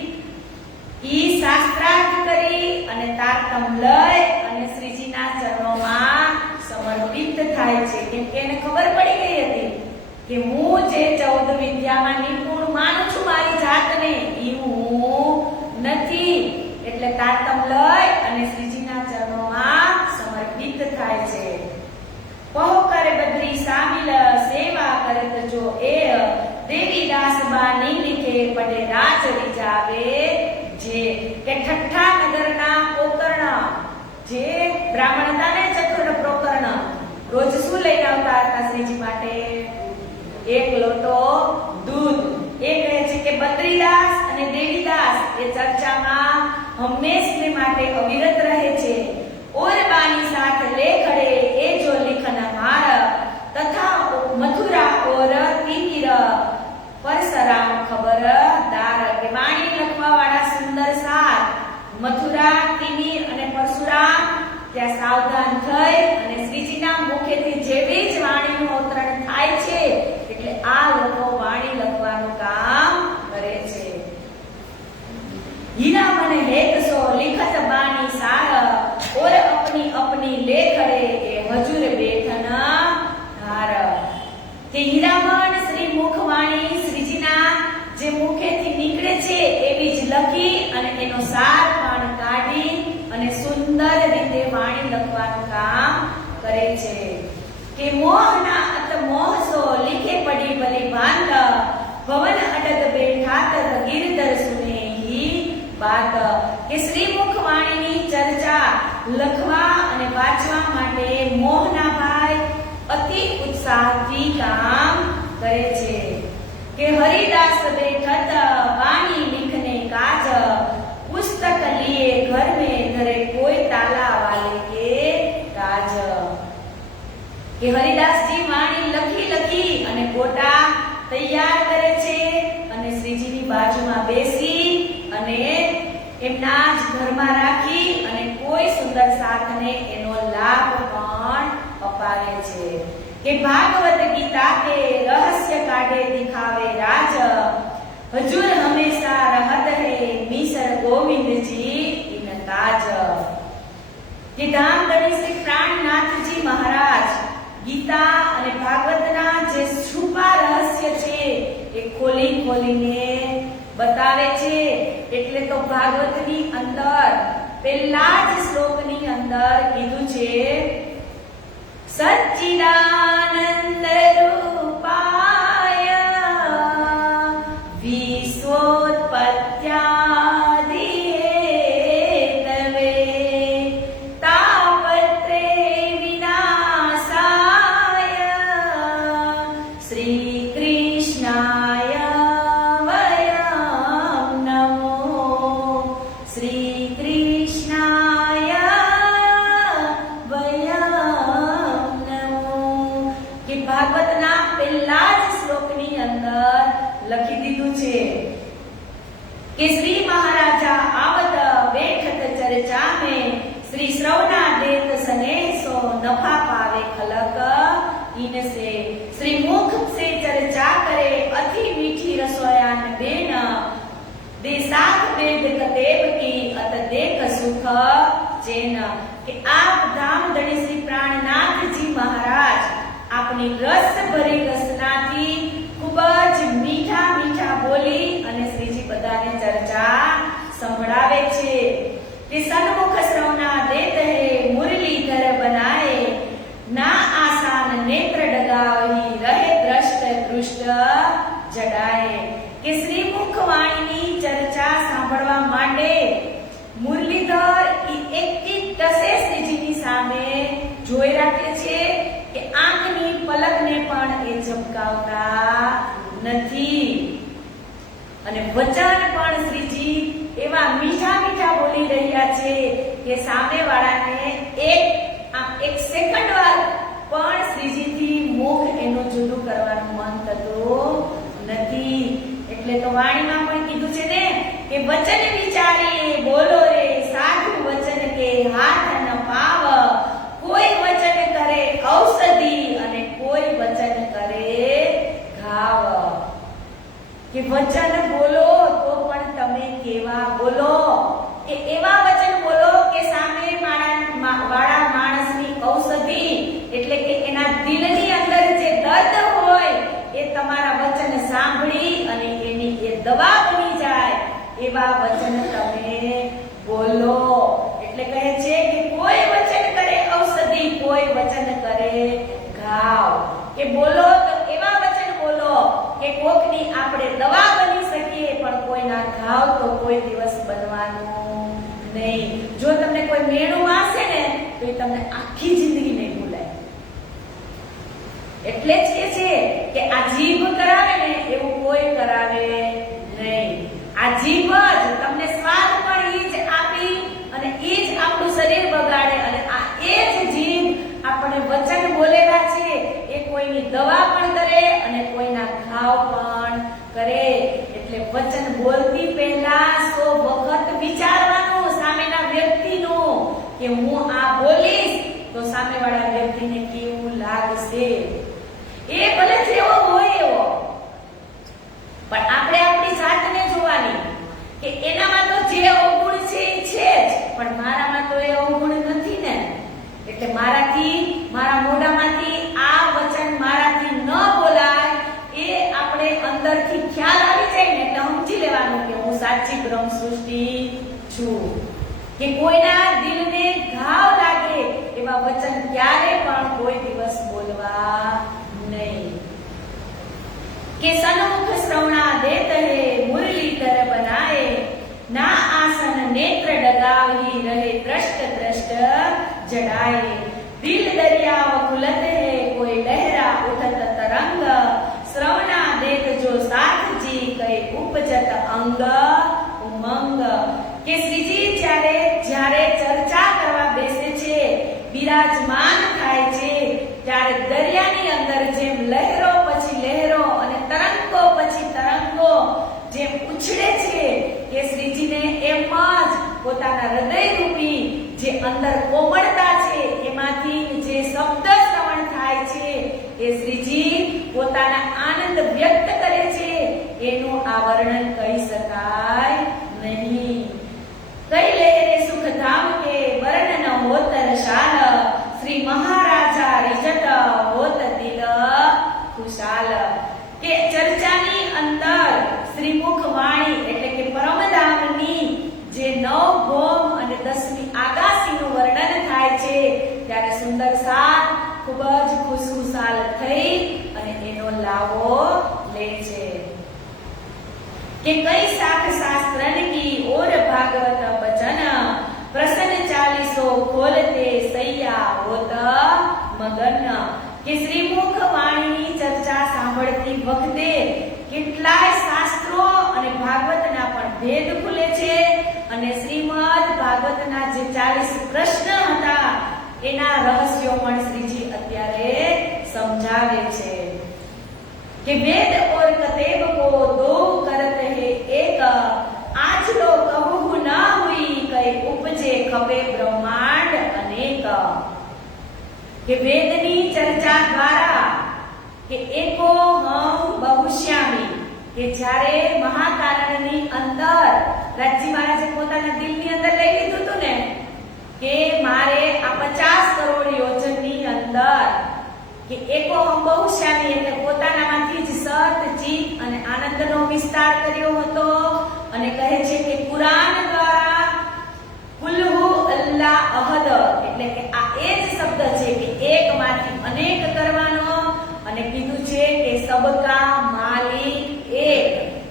ઈ શાસ્ત્રાર્થ કરી અને તારતમ લઈ અને શ્રીજીના ચરણોમાં સમર્પિત થાય છે. કેમ કે એને ખબર પડી ગઈ હતી કે હું જે 14 વિદ્યામાં નિપુણ માનું છું મારી જાતને ઈ હું નથી. એટલે તારતમ લઈ અને શ્રીજીના ચરણોમાં સમર્પિત થાય છે. પહો કરે બદ્રી સામિલ સેવા કરત જો એ દેવીદાસ બાની લીખે પડે રાજ રીજાવે જે કે ઠઠ્ઠા નગરના પોકર્ણ જે બ્રાહ્મણ હતા ને ચતુર્ણ પ્રોકર્ણ રોજ શું લઈને આવતા હતા શ્રીજી માટે? એક લોટો દૂધ. એ કહે છે કે બદ્રીદાસ અને દેવીદાસ એ ચર્ચામાં હંમેશને માટે અવિરત રહે છે. और बानी साथ ले खड़े ए जो लिखन मार तथा मथुरा और तीर परशुराम खबर दार के वाणी लखवा वाला सुंदर साथ मथुरा तिमिर અને પરશુરામ ત્યાં સાવધાન થઈ અને શ્રીજીના મુખેથી જેવી જ વાણીનું અવતરણ થાય છે એટલે આ લોકો વાણી લખવાનું કામ કરે છે. हीरा मन हेत सो लिखत बानी सार और अपनी अपनी लेखड़े ए हजूर बेठन धार के हीरामण श्री मुखवाणी श्रीजीना जे मुखेથી નીકળે છે એવી જ લખી અને એનો સાર પણ કાઢી અને સુંદર રીતે વાણી લખવાનું કામ કરે છે. કે મોહના અત મોહ સો लिखे पड़ी भली बांध भवन अडत बैठात गिरधर सुने बात કે શ્રીમુખ વાણીની ચર્ચા લખવા અને વાંચવા માટે મોહના ભાઈ અતિ ઉત્સાહથી કામ કરે છે. કે હરિદાસ બેઠત વાણી लिखने काज पुस्तक लिए घर में धरे कोई ताला वाले के काज. કે હરિદાસજી વાણી લખી લખી અને ગોટા તૈયાર કરે છે અને શ્રીજીની બાજુમાં બેસી અને એમના જ ઘરમાં રાખી અને કોઈ સુંદર સાથને એનો લાભ પણ અપાવે છે. કે ભાગવત ગીતા કે રહસ્ય કાઢે દિખાવે રાજ હજુર હંમેશા રહત હે મીસર ગોવિંદજી ઇન તાજ. કે ધામધણી શ્રી પ્રાણનાથજી મહારાજ ગીતા અને ભાગવતના જે છુપા રહસ્ય છે એ ખોલી ખોલીને बतावे छे. એટલે તો ભાગવતની અંદર પહેલા જ શ્લોકની અંદર કીધું છે સચ્ચિદાનંદ રૂપાય વિશ્વોત્પત્યાદિ હેતવે તાપત્રે વિનાશાય શ્રી કૃષ્ણાય લખી દીધું છે કે શ્રી મહારાજા આવત બેઠત ચર્चा में श्री श्रवणा देत सनेसो नफा पावे खलक इनसे श्री मुख से चर्चा करे अति मीठी रसोयान बेन दे साथ वेद कतेब की अत देख सुख चैन. કે આપ ધામધણી શ્રી પ્રાણનાથ जी महाराज આપની રસ ભરી રસનાથી ખૂબ જ મીઠા મીઠા બોલી અને શ્રીજી બધાને ચર્ચા સંભળાવે છે. કે સન્મુખ શ્રવણા દેત હે મુરલીધર બનાએ ના આસાન નેત્ર ડગાવી રહે દ્રષ્ટ દૃષ્ટ જડાએ. કે શ્રીમુખ વાણીની ચર્ચા સાંભળવા માટે મુરલીધર એક ટસે શ્રીજીની સામે જોઈ રાખે છે કે આંખની પલકને પણ એ ઝબકાવતા નથી અને વચન પણ શ્રીજી એવા મીઠા મીઠા બોલી રહ્યા છે કે સામેવાળાને એક સેકન્ડ પણ શ્રીજીથી મુખ એનું જુદું કરવાનું મન થતું નથી. એટલે તો વાણીમાં પણ કીધું છે ને કે વચન વિચારી બોલો રે સાધુ વચન કે હાથ ન પાવ કોઈ વચન કરે ઔષધિ અને કોઈ વચન કરે ઘાવ. વચન બોલો તો પણ તમે કેવા બોલો, કે એવા વચન બોલો કે સામે વાળા માણસની ઔષધિ એટલે કે એના દિલની અંદર જે દર્દ હોય એ તમારા વચન સાંભળી અને એની એ દવા બની જાય એવા વચન તમે બોલો. એટલે કહે છે કે કોઈ વચન કરે ઔષધિ, કોઈ વચન કરે ઘાવ, કે બોલો તો એવા વચન બોલો કે કોકની આપણે દવા બની શકીએ પણ કોઈના ઘાવ તો કોઈ દિવસ બનવાનું નહીં. જો તમને કોઈ મેણું વાસે ને તો એ તમને આખી જિંદગી નહીં ભૂલાય. એટલે જ કે છે કે આ જીભ કરાવે ને એવું કોઈ કરાવે નહીં. આ જીભ જ તમને સ્વાદ પણ ઈ જ આપી અને ઈ જ આપણું શરીર બગાડે અને આ એ જ જીભ આપણે વચન બોલેલા છે એ કોઈની દવા પણ કરે અને કોઈના ઘાવ પણ કરે. એટલે વચન બોલતી પહેલા 100 વખત વિચારવાનું સામેના વ્યક્તિનું કે હું આ બોલીશ તો સામેવાળા વ્યક્તિને કેવું લાગશે. એ ભલે જેવો હોય એવો, પણ આપણે આપણી જાતને જોવાની કે એનામાં તો જે અવગુણ છે એ છે જ, પણ મારામાં તો એ અવગુણ નથી ને. એટલે મારા મોઢામાંથી આ વચન મારાથી ન બોલાય એ આપણે અંદરથી ખ્યાલ આવી જાય ને એટલે સમજી લેવાનું કે હું સાચી બ્રહ્મ સૃષ્ટિ છું. કે કોઈના દિલને ઘાવ લાગે એવા વચન ક્યારે પણ કોઈ દિવસ બોલવા નહીં. કે સન્મુખ શ્રવણા દેત હે મુરલીધર બનાએ, ના આસન નેત્ર ડગાવી રહે દ્રષ્ટ દ્રષ્ટ જડાએ. દિલ દરિયા ખુલત હે કોઈ લહેરા ઉઠત તરંગ, શ્રવણા દેત જો સાથજી કઈ ઉપજત અંગ ઉમંગ. કે શ્રીજી જ્યારે ચર્ચા કરવા બેસે છે, બિરાજમાન થાય છે ત્યારે દરિયાની અંદર જેમ લહેરો પછી લહેરો અને તરંગો પછી તરંગો જેમ ઉછળે છે કે શ્રીજીને એમ જ પોતાના હૃદયરૂપી જે અંદર કોમળતા છે એમાંથી જે શબ્દ શ્રવણ થાય છે એ શ્રીજી પોતાના આનંદ વ્યક્ત કરે છે એનું આ વર્ણન કહી શકાય નહીં. કઈ લહેરે સુખધામ કે વર્ણન હોત રસાલ, શ્રી મહારાજા રિજટ હોત દિલ ખુશાલ. કે ચર્ચાની અંદર શ્રીમુખ વાણી એટલે કે પરમધામની જે 9 ભોમ અને 10મી આગાસીનું વર્ણન થાય છે ત્યારે સુંદર સાત ખૂબ જ ખુશખુશાલ થઈ અને એનો લાવો લે છે. કે કઈ શાખ શાસ્ત્રન કી ઓર ભાગવત બચન, પ્રસન્ન 40 ખોલતે સૈયા હોત મગન. કે શ્રીમુખ વાણીની ચર્ચા સાંભળતી વખતે કેટલાય શાસ્ત્રો અને ભાગવતના પણ ભેદ ખુલે છે અને શ્રીમદ ભાગવતના જે 40 પ્રશ્ન હતા એના રહસ્યો પણ શ્રીજી અત્યારે સમજાવે છે. કે વેદ और कतेब को दो करत है एक, आज लो कहूँ ना हुई कई उपजे खपे ब्रह्मांड अनेक. કે વેદની ચર્ચા દ્વારા કે એકો હમ બહુશ્યામી, કે જ્યારે મહાકારણની અંદર રાજી મહારાજે પોતાના દિલની અંદર લઈ લીધું હતું ને કે મારે આ 50 કરોડ યોજનની અંદર કે એકો હમ બહુશ્યામી એટલે પોતાનામાંથી જ સત ચિત અને આનંદનો વિસ્તાર કર્યો હતો. અને કહે છે કે કુરાન દ્વારા કુલ્હુ અલ્લાહ અહદ એટલે કે આ એ જ શબ્દ છે કે એકમાંથી અનેક કરવાનો અને કીધું છે કે સબકા માલિક એક.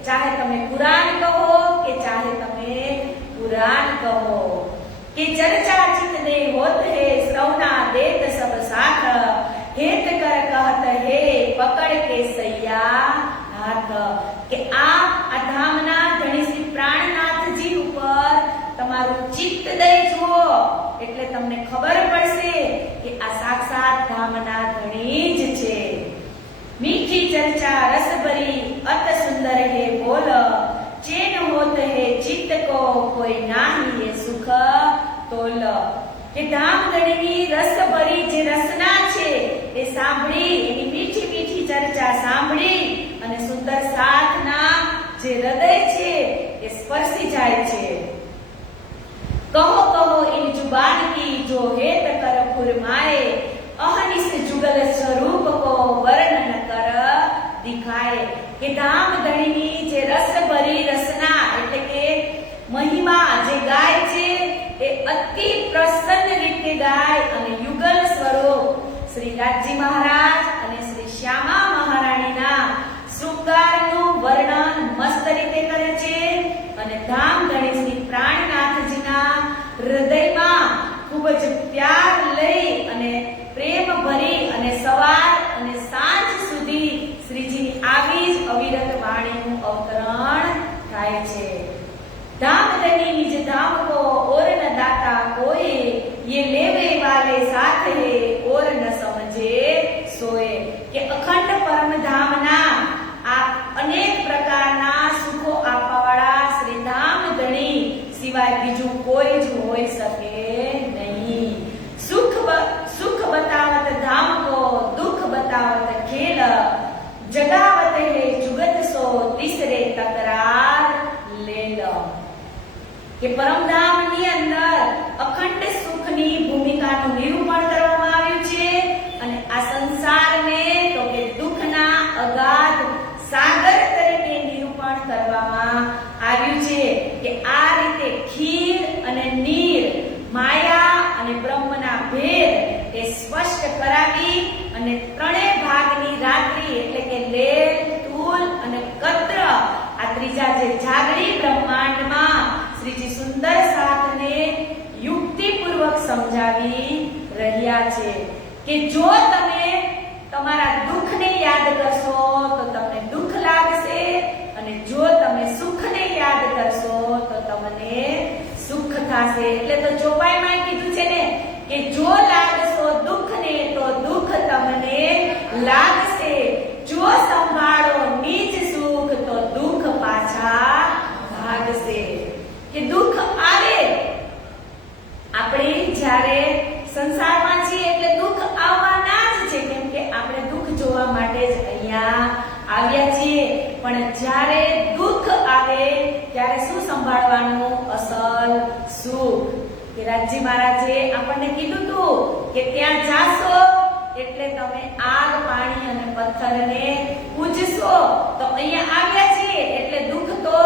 ચાહે તમે કુરાન કહો કે ચાહે તમે કુરાન કહો. કે ચર્ચા ચિત ને હોત હે શ્રવણા દેત સબ સાથ, હેત કર કહત હે પકડ કે સૈયા હાથ. કે આ ધામના ધણી શ્રી પ્રાણનાથજી ઉપર તમારું ચિત્ત દઈ જુઓ એટલે તમને ખબર પડશે કે આ સાક્ષાત ધામના ધણી જ છે. મીઠી ચર્ચા રસ ભરી અત સુંદર હે બોલ, ચેન હોત હે ચિત્ત કો કોઈ નાહી એ સુખ તોલ. કે ધામ ધણીની રસ ભરી જે રસના છે એ સાંભળી એની મીઠી મીઠી ચર્ચા સાંભળી અને સુંદર સાથના હૃદય છે એ સ્પર્શી જાય છે. કહો કહો ઇન जुबान की जो हेत कर फुरमाए, अहनिस जुगल स्वरूप को वर्णन कर दिखाए. કે ધામ ધણીની જે રસ ભરી રસના એટલે કે મહિમા જે ગાય છે એ અતિ પ્રસન્ન રીતે ગાય અને યુગલ સ્વરૂપ શ્રી રાજજી મહારાજ અને શ્રી શ્યામા મહારાણીના શૃંગારનું વર્ણન મસ્ત રીતે કરે છે. અને ધામ ધણી શ્રી પ્રાણનાથજીના હૃદયમાં ખૂબ જ પ્યાર લઈ અને પ્રેમ ભરી અને સવાર અને સાંજ સુધી શ્રીજીની આવી જ અવિરત વાણીનું અવતરણ થાય છે. धाम धनी निज धाम को और न दाता कोई, ये लेवे वाले साथ है और न समझे सोए. કે અખંડ પરમ ધામના આ અનેક પ્રકારના સુખો આપવાવાળા શ્રી ધામ ધણી સિવાય બીજું કોઈ જ હોઈ શકે નહીં. સુખ बतावत धाम को, दुख बतावत खेल, जगावत है जुगत सो तीसरे तकरार ले लो. કે પરમધામની અંદર અખંડ સુખની ભૂમિકાનું નિરૂપણ કરવામાં આવ્યું છે અને આ સંસારને તો કે દુઃખના અગાધ સાગર તરીકે નિરૂપણ કરવામાં આવ્યું છે. કે આ રીતે ખીર અને નીર, માયા અને બ્રહ્મના ભેદ એ સ્પષ્ટ કરાવી અને ત્રણેય ભાગની રાત્રિ એટલે કે લેલ, તૂલ અને કત્ર આ ત્રીજા જે જાગરી બ્રહ્માંડમાં શ્રીજી સુંદર સાથને યુક્તિપૂર્વક સમજાવી રહ્યા છે. કે જો તમે તમારા દુઃખને યાદ કરશો તો તમને દુઃખ લાગશે અને જો તમે સુખને યાદ કરશો તો તમને સુખ થશે. એટલે તો ચોપાઈમાં કીધું છે ને કે જો લાગશો દુઃખને તો દુઃખ તમને લાગશે, જો સંભાળો નિજ સુખ તો દુઃખ પાછા ભાગશે. કે દુઃખ આવે, આપણે જ્યારે સંસારમાં છીએ એટલે દુઃખ આવવાના જ છે, કેમ કે આપણે દુઃખ જોવા માટે જ અહીંયા આવ્યા છીએ. પણ જ્યારે દુઃખ આવે ત્યારે શું સંભાળવાનું? અસલ સુખ. કે રાજજી મહારાજે આપણને કીધું હતું કે ત્યાં જાશો એટલે તમે આગ, પાણી અને પથ્થરને પૂજશો. તો અહીંયા આવ્યા છીએ એટલે દુઃખ તો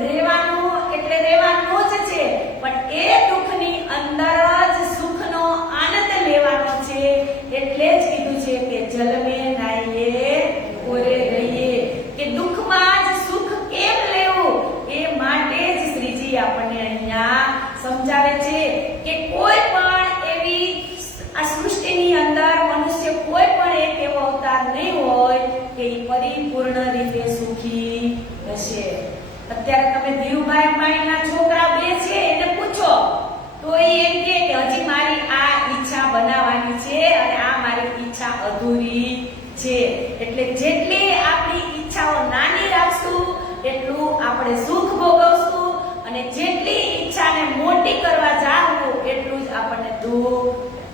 રહેવાનું એટલે રહેવાનું જ છે, પણ એ દુઃખની અંદર જ સુખનો આનંદ લેવાનો છે. એટલે જ કીધું છે કે જલ મેં નાહીએ ઓરે રહીએ. કે દુઃખમાં જ સુખ કેમ લેવું એ માટે જ શ્રીજી આપણને અહીંયા સમજાવે છે કે કોઈ પણ એવી આ સૃષ્ટિની અંદર મનુષ્ય કોઈ પણ એક એવો અવતાર નહીં હોય કે એ પરિપૂર્ણ રીતે સુખી હશે. અત્યારે તમે ધીરુભાઈ અંબાણીના છોકરા બે છે એને પૂછો તો એ એમ કે હજી મારી આ ઈચ્છા બનાવવાની છે અને આ મારી ઈચ્છા અધૂરી છે. એટલે જેટલી આપણી ઈચ્છાઓ નાની રાખશું એટલું આપણે સુખ ભોગવશું અને જેટલી ઈચ્છાને મોટી કરવા જાવું એટલું જ આપણને દુઃખ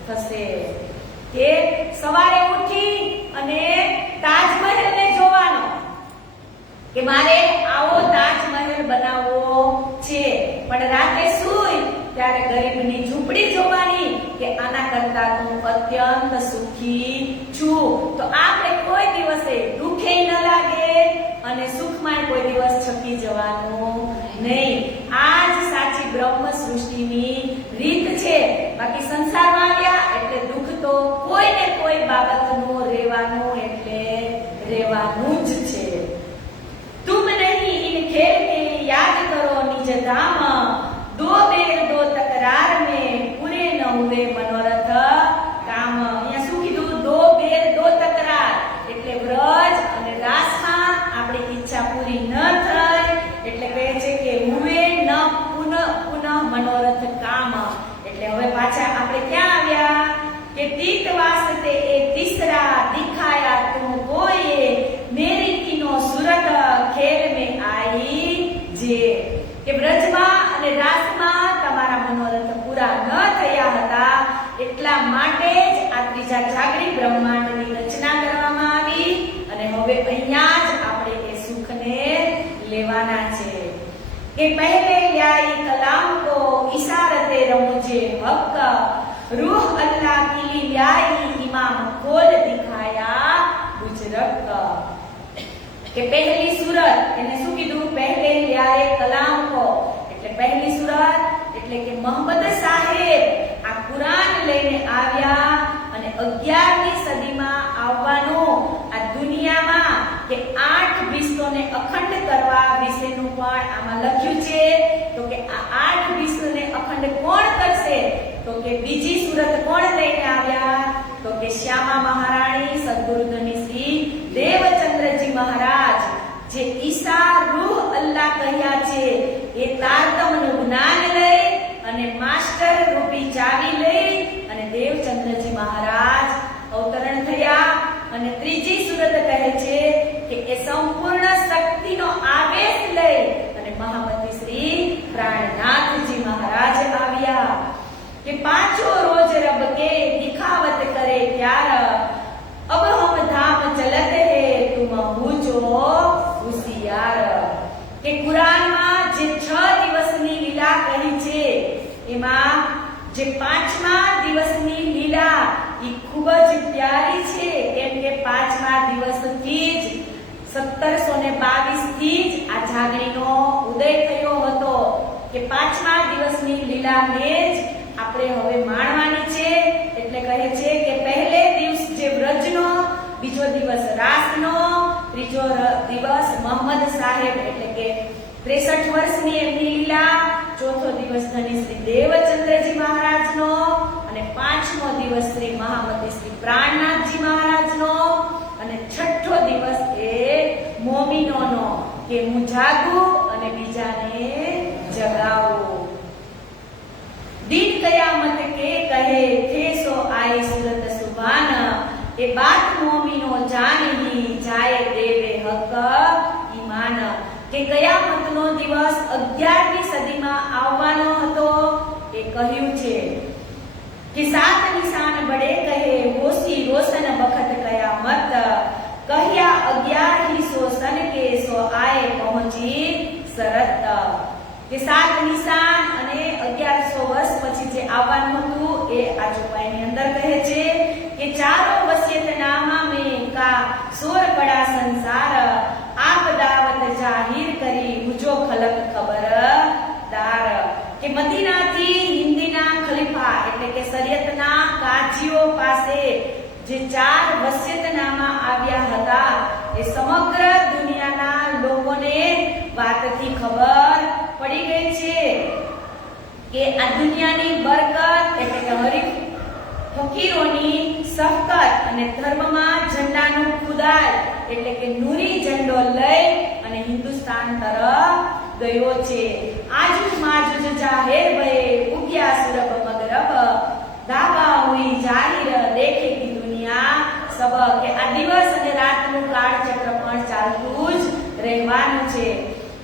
થશે. કે સવારે ઉઠી અને તાજમહેલને જોવાનો કે મારે આવો તાજમહેલ બનાવવો છે, પણ રાતે સૂઈ ત્યારે ગરીબની ઝૂંપડી જોવાની કે આના કરતા હું અત્યંત સુખી છું. તો આપણે કોઈ દિવસે દુઃખે ન લાગે અને સુખમાં કોઈ દિવસ છકી જવાનું નહીં. આ જ સાચી બ્રહ્મ સૃષ્ટિની રીત છે. બાકી સંસારમાં આવ્યા એટલે દુઃખ તો કોઈ ને કોઈ બાબતનું રહેવાનું એટલે રહેવાનું જ છે. तुम नहीं इन खेल के याद करो निज धाम, दो बेर दो तकरार में पूरे न हुए मनोरथ काम. અહીંયા શું કીધું? દો બેર દો તકરાર એટલે વ્રજ અને રાસમાં આપણી ઈચ્છા પૂરી ન થાય એટલે કહે છે કે હુએ ન પુનઃ મનોરથ કામ. એટલે હવે પાછા આપણે ક્યાં આવ્યા કે તીત વાસ્તે એ તીસરા દિખાયા તુમકો એ મેરી તીનો સુરત ખેલ में आई જે. કે બ્રજમાં અને રાસમાં તમારા મનોરથ પૂરા ન થયા હતા એટલા માટે જ આ ત્રીજા જાગરી બ્રહ્માંડની રચના કરવામાં આવી અને હવે અહીંયા જ આપણે એ સુખને લેવાના कि पहले ल्याई कलाम को इशारते रमुजे हक, रूह अल्लाह की ल्याई इमाम खोल दिखाया बुजरक। કે પહેલી સુરત એને શું કીધું? પહેલે લ્યાએ કલામ કો, એટલે પહેલી સુરત એટલે કે મોહમ્મદ સાહેબ આ કુરાન લઈને આવ્યા અને 11મી સદીમાં આવવાનો આ દુનિયામાં કે 8 વિશ્વને અખંડ કરવા વિશેનું પણ આમાં લખ્યું છે। તો કે આ 8 વિશ્વને અખંડ કોણ કરશે? તો કે બીજી સુરત કોણ લઈને આવ્યા? તો કે શ્યામા મહારાણી સદગુરુ ધની શ્રી દેવચંદ્રજી મહારાજ જે ઈસા રૂહ અલ્લાહ કહ્યા છે એ તારતમનું જ્ઞાન લઈ અને માસ્ટર રૂપી ચાવી લઈ અને દેવચંદ્રજી મહારાજ અવતરણ થયા। અને ત્રીજી સુરત કહે છે કે એ સંપૂર્ણ શક્તિનો આવેશ લઈ અને મહામતી શ્રી પ્રાણનાથજી महाराज આવ્યા कि पांचों रोज रब के दिखावत करे प्यार, अब हम धाम चलत है तुम हुजो होशियार। के कुरान में जे 6 દિવસની લીલા કહી છે એમાં જે 5મા દિવસની લીલા ઈ ખૂબ જ પ્યારી છે, કેમ કે 5મા દિવસથી જ 1722 થી જ આ જાગણીનો ઉદય થયો હતો કે 5મા દિવસની લીલાને જ આપણે હવે માણવાની છે। એટલે કહે છે કે પહેલે દિવસ જે વ્રજનો, બીજો દિવસ રાસનો, ત્રીજો દિવસ મોહમ્મદ સાહેબ એટલે કે 63 વર્ષની એમની લીલા, ચોથો દિવસ ધની શ્રી દેવચંદ્રજી મહારાજનો અને 5મો દિવસ શ્રી મહામતી શ્રી પ્રાણનાથજી મહારાજનો અને 6થો દિવસ એ મોમીનોનો કે હું જાગું અને બીજાને જગાવું। दिन कयामत के कहे थे सो आए सूरत सुभान, ए बात मोमिनो जान ही जाए देवे हक ईमान। के कयामतनो दिवस 11મી સદીમાં આવવાનો હતો એ કહ્યું છે કે 7 નિશાન બડે કહે હોસી રોશન બખત કયામત, કહ્યા 11 ही सो सन के सो आए पहुंची शरत। કે 7 નિશાન અને 1100 વર્ષ પછી જે આવવાનું હતું એ આ ચોપાઈની અંદર કહે છે કે ચારો વસિયતનામા में का सोर पड़ा संसार, आप दावत जाहिर करी मुझो खलक खबरदार। કે મદીનાથી હિન્દીના ખલીફા એટલે કે શરીયતના કાજીઓ પાસે જે 4 વસિયતનામા આવ્યા હતા એ સમગ્ર દુનિયાના લોકોને વાતથી ખબર પડી ગઈ છે કે આ દુનિયાની બરકત એટલે કે હરીફ ફકીરોની સફકત અને ધર્મમાં ઝંડાનું ખુદાઈ એટલે કે નૂરી ઝંડો લઈ અને હિન્દુસ્તાન તરફ ગયો છે। આજુજ માજુજ જાહેર ભય ઉગ્યા સુરબ મગરબ, દાબા હુઈ જાહિર દેખેગી દુનિયા સબ। કે આ દિવસ અને રાતનું કાળચક્ર પણ ચાલતું જ રહેવાનું છે।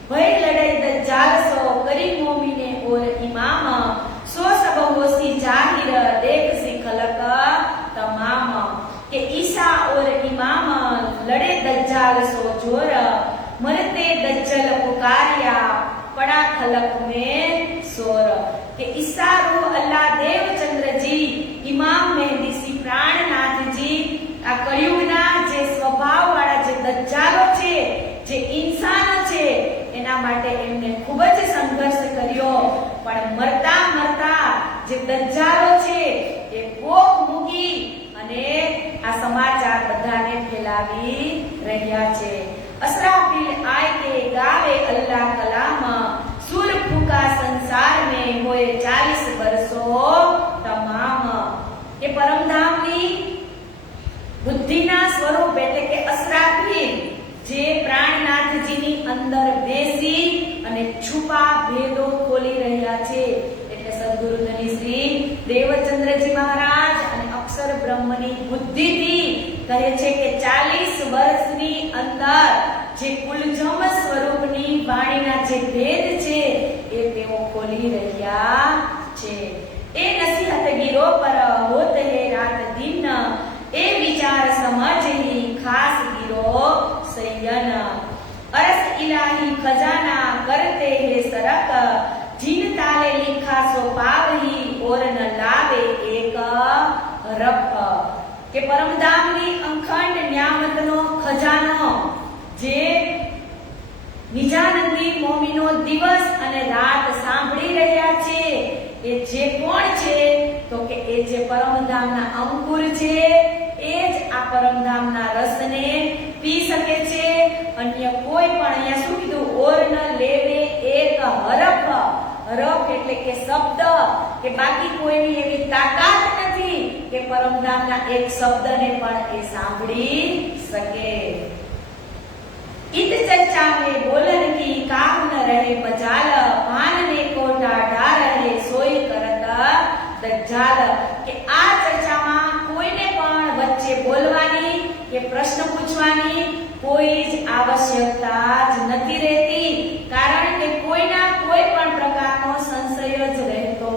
भय लड़ाई दज्जाल सो करी मोमिने और इमाम, सो सब होसी जाहिर देख सी खलक तमाम। के ईसा और इमाम लड़े दज्जाल सो जोर, मरते दज्जल पुकारिया पड़ा खलक में सोर। के ईसा रूह अल्लाह देवचंद्र जी, इमाम मेहदी सी प्राणनाथ जी आ कलयुगना जे स्वभाव वाला जे दज्जालो छे, जे इंसानो छे એના માટે એમને ખૂબ જ સંઘર્ષ કર્યો, પણ મરતા મરતા જે દજ્જાલો છે એ કોક મૂકી અને આ સમાચાર બધાને ફેલાવી રહ્યા છે। असराफिल आए के गावे अल्लाह कलाम, सुर फूका संसार में होए 40 वर्षों तमाम। કે પરમધામની બુદ્ધિના સ્વરૂપ એટલે કે અસરાફિલ જે પ્રાણનાથજીની અંદર બેસી અને છુપા ભેદો ખોલી રહ્યા છે એટલે સદગુરુ ધની શ્રી દેવચંદ્રજી મહારાજ અને અક્ષર બ્રહ્મની બુદ્ધિથી કહે છે કે 40 વર્ષની અંદર જે કુલજમ સ્વરૂપની વાણીના જે ભેદ છે એ તેઓ ખોલી રહ્યા છે। એ નસીહત ગીરો પર હોત હે રાત દિન, એ વિચાર સમજ ही खास गिरो सैयन। अरस इला त्याही खजाना करते हे सरक जिन ताले लिखा सो पावही और न लावे एक रफ કે પરમધામની અખંડ ન્યામતનો ખજાનો જે નિજાનંદી મોમીનો દિવસ અને રાત સાંભળી રહ્યા છે એ જે કોણ છે તો કે એ જે પરમધામના અંકુર છે એ જ આ પરમધામના રસને પી શકે છે. અન્ય કોઈ પણ અહીંયા શું કીધું ઓર ન લેવે એક હરફ. હરફ એટલે કે શબ્દ કે બાકી કોઈની એવી તાકાત નથી કે પરમધામના એક શબ્દને પણ એ સાંભળી શકે. इत चर्चा में बोलन की काम न रहे बजाल भानने को ढाढ़ा रहे सोई करत दज्जाल કે આ ચર્ચામાં કોઈને પણ વચ્ચે બોલવાની કે પ્રશ્ન પૂછવાની કોઈ જ આવશ્યકતા જ નથી રહેતી કારણ કે કોઈના કોઈ પણ પ્રકારનો સંશય જ રહેતો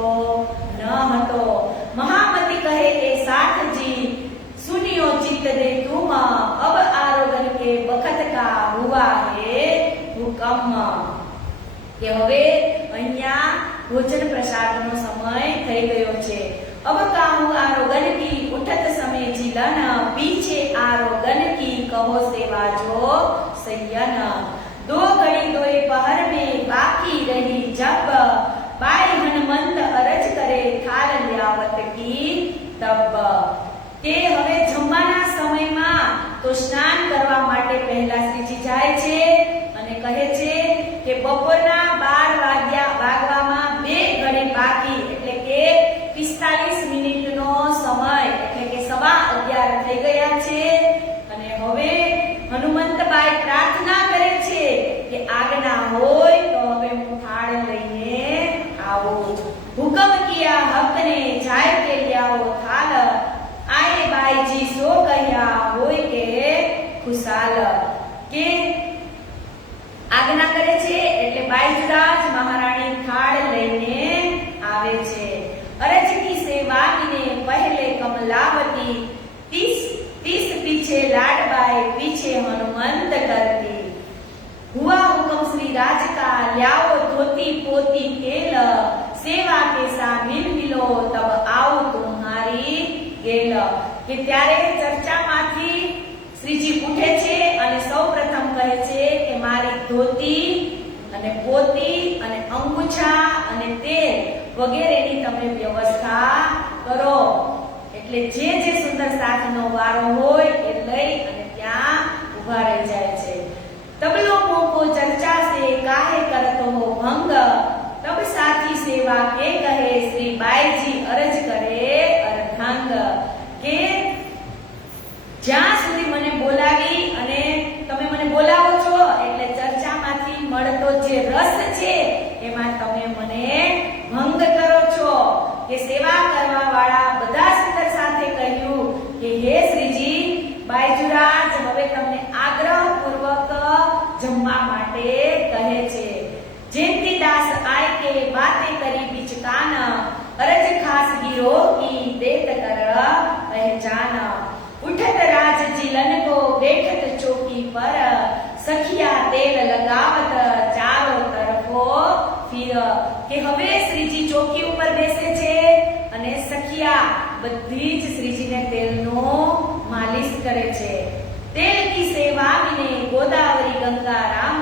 ન હતો. મહામતી કહે એ સાથજી सुनियो चित्त दे तुम अब आरोगन के बखत का हुआ है हुकम કે હવે અહીંયા ભોજન પ્રસાદનો સમય થઈ ગયો છે. अब काहू आरोगन की उठत समय जिलन पीछे आरोगन की कहो सेवा जो सयन दो घड़ी दोए पहर में बाकी रही जब बाई हनुमंत अरज करे थाल ल्यावत की तब કે હવે જમવાના સમયમાં તો સ્નાન કરવા માટે પહેલા શ્રીજી જાય છે અને કહે છે કે બપોરના 12 વાગવામાં 2 ઘડી બાકી એટલે કે 45 મિનિટનો સમય એટલે કે 11:15 થઈ ગયા છે અને હવે હનુમંતબાઈ પ્રાર્થના કરે છે કે આજ્ઞા હોય તો હવે હું થાળ લઈને આવું. હુકમ કિયા હકને જાય કે લ્યાવો થાળ आए बाई जी सो कह्या होय के खुशाल के આજ્ઞા કરે છે એટલે બાઈજરાજ મહારાણી થાળ લઈને આવે છે. અરજ की सेवा ने पहले कमलावती 30 पीछे लाडबाई पीछे हनुमंत करती हुआ हुक्म श्री राज का ल्याओ धोती पोती तेल सेवा के शामिल मिलो तब आओ तुम्हारी गेल કે ત્યારે ચર્ચામાંથી શ્રીજી ઉઠે છે અને સૌપ્રથમ કહે છે કે મારી ધોતી અને પોતી અને અંગૂછા અને તેલ વગેરેની તમે વ્યવસ્થા કરો. એટલે જે જે સુંદર સાધનો વારો હોય એ લઈ અને ત્યાં ઊભા રહી જાય છે. તબલો મોકો ચર્ચા से काहे करतो हो भंग तब साथी सेवा के कहे श्री बाई जी अरज करे अर्धांग કે જ્યાં સુધી મને બોલાવી અને તમે મને બોલાવો છો એટલે ચર્ચામાંથી મળતો જે રસ છે એમાં તમે મને ભંગ કરો છો. કે સેવા કરવા વાળા બધા સુંદર સાથે કહ્યું કે હે શ્રીજી બાઈજુરાજ હવે તમને આગ્રહપૂર્વક જમવા માટે કહે છે. જેમતી દાસ આય કે બાતે કરી બીચકાન अरज खास गिरो की देत कर पहचान उठत राज जिलन को बैठत चौकी पर सखिया तेल लगावत चारों तरफो फिर કે હવે શ્રીજી ચોકી ઉપર બેસે છે અને સખિયા બધી જ શ્રીજીને તેલનો માલિશ કરે છે. तेल की सेवा ने गोदावरी गंगा राम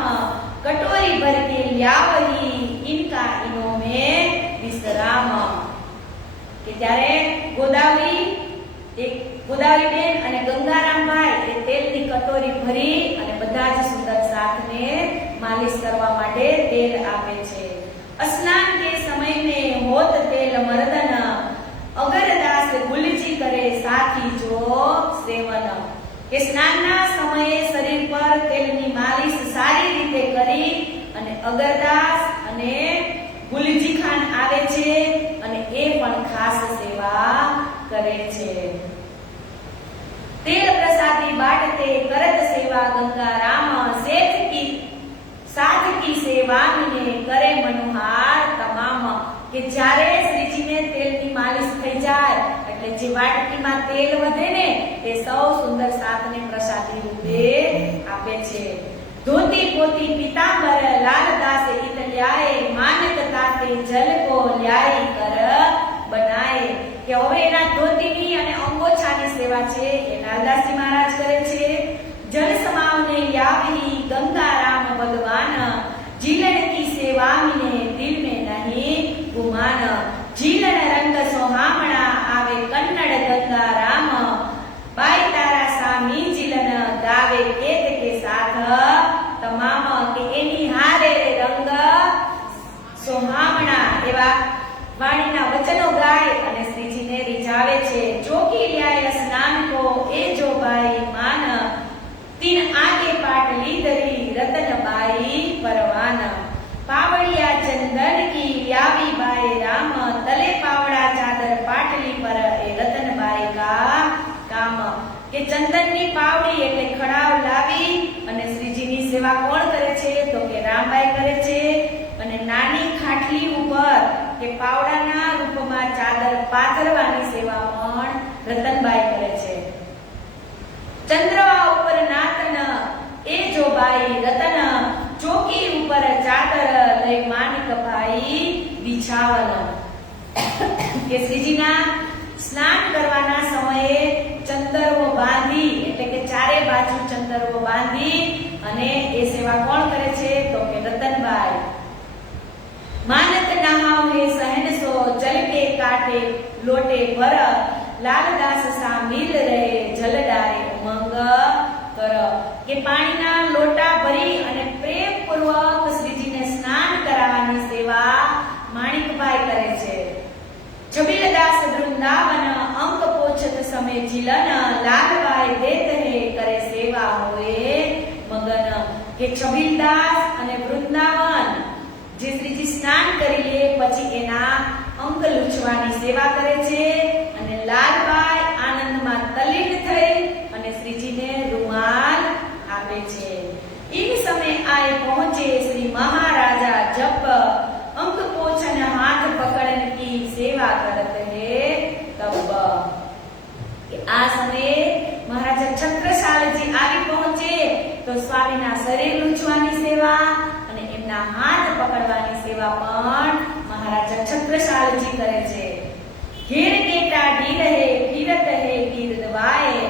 कटोरी भर के ल्यावही इनका इनो में विश्राम કે ત્યારે ગોદાવરી બેન અને ગંગારામભાઈ એ તેલની કટોરી ભરી અને બધા જ સુંદર સાથને માલિશ કરવા માટે તેલ આપે છે. સ્નાન કે સમય में होत तेल मर्दन अगरदास गुलजी करे साथी जो सेवन કે સ્નાનના સમયે શરીર પર તેલની માલિશ સારી રીતે કરી અને અગરદાસ અને ગુલજી ખાન આવે છે અને એ પણ ખાસ સેવા કરે છે. તેલ પ્રસાદી બાટતે કરત સેવા ગંગારામ શેઠ की साथ की सेवा ने करे मनोहार तमाम કે જ્યારે શ્રીજીને તેલની માલિશ થઈ જાય એટલે જે વાટકીમાં તેલ વધે ને તે સૌ સુંદર સાથને પ્રસાદી રૂપે આપે છે. ધોતી પોતી પીતાંબર લાલદાસ ઈત લ્યાય માનક તાતે જલ કો લ્યાય કર બનાય કે હવે એના ધોતીની અને અંગોછાની સેવા છે એ લાલદાસજી મહારાજ કરે છે જલ સમાવને લ્યાવી ગંગારામ ભગવાન જીલન કી સેવા મિને દિલ में नहीं गुमान जीलन रंग सोहामणा आवे कन्नड़ गंगा राम बाई तारा सामी जीलन गावे केत के साथ તમામ કે એની હારે રંગ સોહામણા એવા વાણીના વચનો ગાય અને શ્રીજીને રીઝાવે છે ચોકી લ્યાય સ્નાન કો એ જો બાઈ માન તીન આગે પાટલી દરી રતનબાઈ પરવાન પાવડિયા ચંદન કી લ્યાવી બાઈ રામ તલે પાવડા ચાદર પાટલી પર એ રતનબાઈ કા કામ કે ચંદનની પાવડી એટલે ખડાવ લાવી અને શ્રીજીની સેવા કોણ કરે છે તો કે રામબાઈ કરે છે અને નાની ખાટલી ઉપર કે પાવડાના રૂપમાં ચાદર પાથરવાની સેવા પણ રતનબાઈ કરે છે ચંદ્રવા ઉપર નાતન એ જો બાઈ રતન ચોકી ઉપર ચાદર લઈ માનિક ભાઈ બિછાવન કે શ્રીજીના સ્નાન કરવાના સમયે ચંદરવો બાંધી એટલે કે ચારે બાજુ ચંદરવો બાંધી અને એ સેવા કોણ કરે છે તો કે રતનબાઈ માનત નહાવ હે સહેનસો જલ કે કાંઠે લોટે ભર લાલદાસ સા મિલ રહે જલડારે ઉમંગ કર કે પાણીના લોટા ભરી અને પ્રેમપૂર્વક શ્રીજીને સ્નાન કરાવવાની સેવા માણિકભાઈ કરે છે જબીલદાસ વૃંદાવન અંક પોછત સમય જીલન લાલબાઈ દેત હે કરે સેવા હોય મગન કે છબીલદાસ અને વૃંદાવન જે શ્રીજી સ્નાન કરી લે પછી એના અંક લૂછવાની સેવા કરે છે અને લાલબાઈ આનંદમાં તલ્લીન થઈ અને શ્રીજીને રૂમાલ આપે છે इन समय आए पहुंचे श्री महाराजा जब अंक पोछन हाथ पकड़न की सेवा करते हैं तब आ समय महाराजा छत्रसालजी આવી પહોંચે તો સ્વામીના શરીર લૂછવાની સેવા અને એમના હાથ પકડવાની સેવા પણ મહારાજા છત્રસાલજી કરે છે ઘેર કેટા ઢી રહે ફિરત હે ગીરદવાય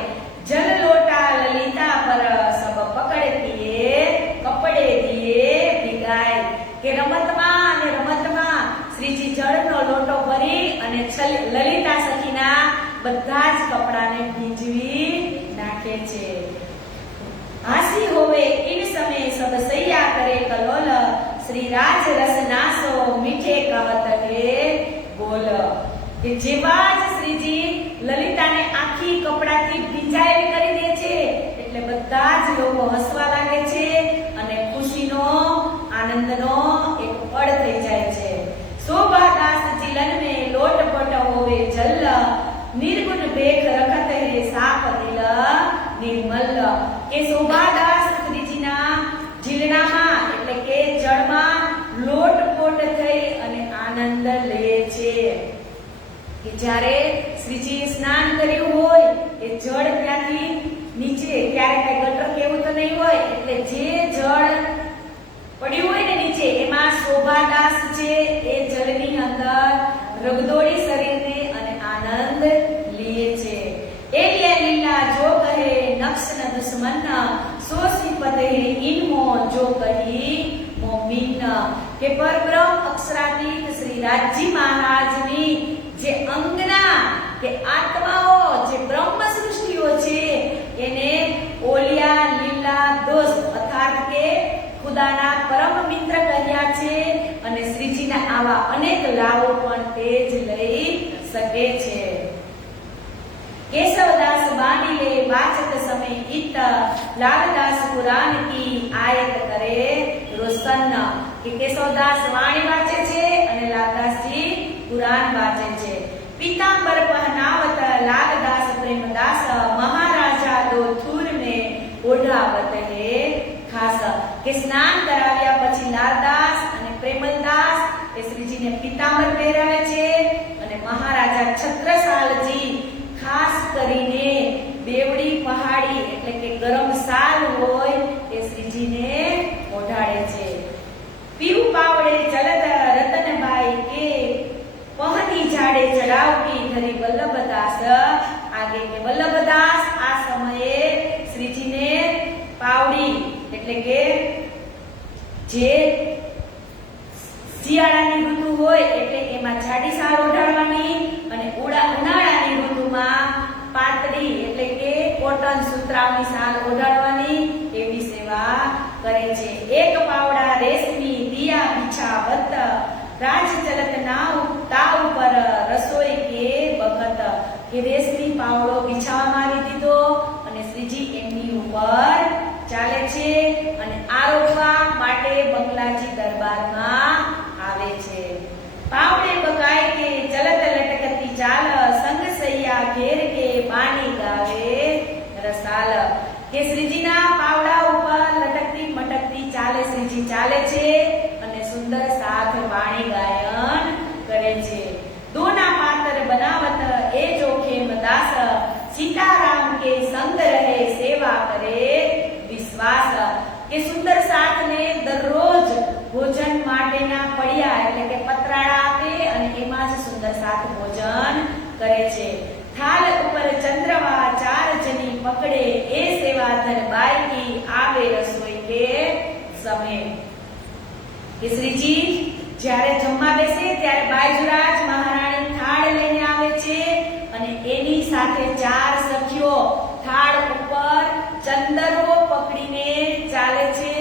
જલ લોટા લલિતા પર સબ પકડતીએ કપડે દીએ ભીગાય કે રમતમાં અને રમતમાં શ્રીજી જળનો લોટો ભરી અને લલિતા સખીના બધા જ કપડાને ભીંજવી નાખે છે હાસી હોવે ઇન સમય સબ સૈયા કરે કલોલ શ્રી રાજ રસ નાસો મીઠે કહત હે બોલ કે જેવા જ શ્રીજી લલિતાને આખી કપડાથી ભીંજાયેલી કરી દે છે એટલે બધા જ લોકો હસવા લાગે છે અને ખુશીનો આનંદનો એક પળ થઈ જાય છે શોભાદાસ જીલન મે લોટપટ હોવે જલ નિર્ગુણ બેખ રખત હે સાપ દિલ નિર્મલ કે શોભાદાસ શ્રીજીના જીલણામાં એટલે કે જળમાં લોટપોટ થઈ અને આનંદ લે છે કે જ્યારે શ્રીજીએ સ્નાન કર્યું હોય એ જળ ત્યાંથી નીચે ક્યારે કઈ ગટર કેવું તો નહીં હોય એટલે જે જળ પડ્યું હોય ને નીચે એમાં શોભાદાસ છે એ જળની અંદર રગદોળી શરીરને અને આનંદ લે છે એલિયા લીલા જો કહે નક્ષન દુશ્મન સો સિપત હે ઇનમો જો કહી મોમિન કે પરબ્રહ્મ અક્ષરાતીત શ્રી રાજજી મહારાજની જે અંગના કે આત્માઓ જે બ્રહ્મ સૃષ્ટિઓ છે એને ઓલિયા લીલા દોસ્ત અર્થાત કે ખુદાના પરમ મિત્ર કહ્યા છે અને શ્રીજીના આવા અનેક લાભો પણ તે જ લઈ શકે છે केशवदास बानीले वाचत समय इत लालदास पुराण की आयत करे रोशन કે કેશવદાસ વાણી વાંચે છે અને લાલદાસજી પુરાણ વાંચે છે પીતાંબર પહનાવત લાલદાસ પ્રેમદાસ મહારાજા દો થૂર ને ઓઢાવત હે ખાસ કે સ્નાન કરાવ્યા પછી લાલદાસ અને પ્રેમલદાસ એ શ્રીજીને પીતાંબર પહેરાવે છે અને મહારાજા છત્રસાલજી ખાસ કરીને બેવડી પહાડી એટલે કે ગરમ સાલ હોય એ શ્રીજીને વલ્લભદાસ આ સમયે શ્રીજીને પાવડી એટલે કે જે શિયાળાની ઋતુ હોય એટલે એમાં જાડી સાલ ઓઢાડવાની અને ઉનાળાની ઋતુમાં પાતળી એટલે કે કોટન સુતરાઉની સાલ ઓઢાડવાની એવી સેવા કરે છે. એક પાવડા રેશમી દિયા બિછાવત રાજ ચલત નાવ તાવ પર રસોઈ કે બખત કે રેશમી પાવડો બિછાવવામાં આવી દીધો અને શ્રીજી એમની ઉપર ચાલે છે અને આરોગવા માટે બંગલાજી દરબારમાં આવે છે. પાવડે બગાય કે ચલત લટકતી ચાલ સંગ સૈયા ઘેર કે બાણી ગાવે રસાલ કે શ્રીજીના પાવડા ઉપર લટકતી મટકતી ચાલે શ્રીજી ચાલે છે અને સુંદર સાથ વાણી ગાયન કરે છે. દોના પાત્ર બનાવત એ જોખેમ દાસ સીતારામ કે સંગ રહે સેવા કરે વિશ્વાસ કે સુંદર સાથને દરરોજ ભોજન માટેના પડિયા એટલે કે પતરાળા આપે અને એમાં જ સુંદર સાથ ભોજન કરે છે. થાલ ઉપર ચંદ્રવા ચાર જની પકડે એ સેવાધર બાઈ આવે રસોઈ કે સમય કે શ્રીજી જ્યારે જમવા બેસે ત્યારે બાયજરાજ મહારાણી થાળ લઈને આવે છે અને એની સાથે ચાર સખીઓ થાળ ઉપર ચંદરો પકડીને ચાલે છે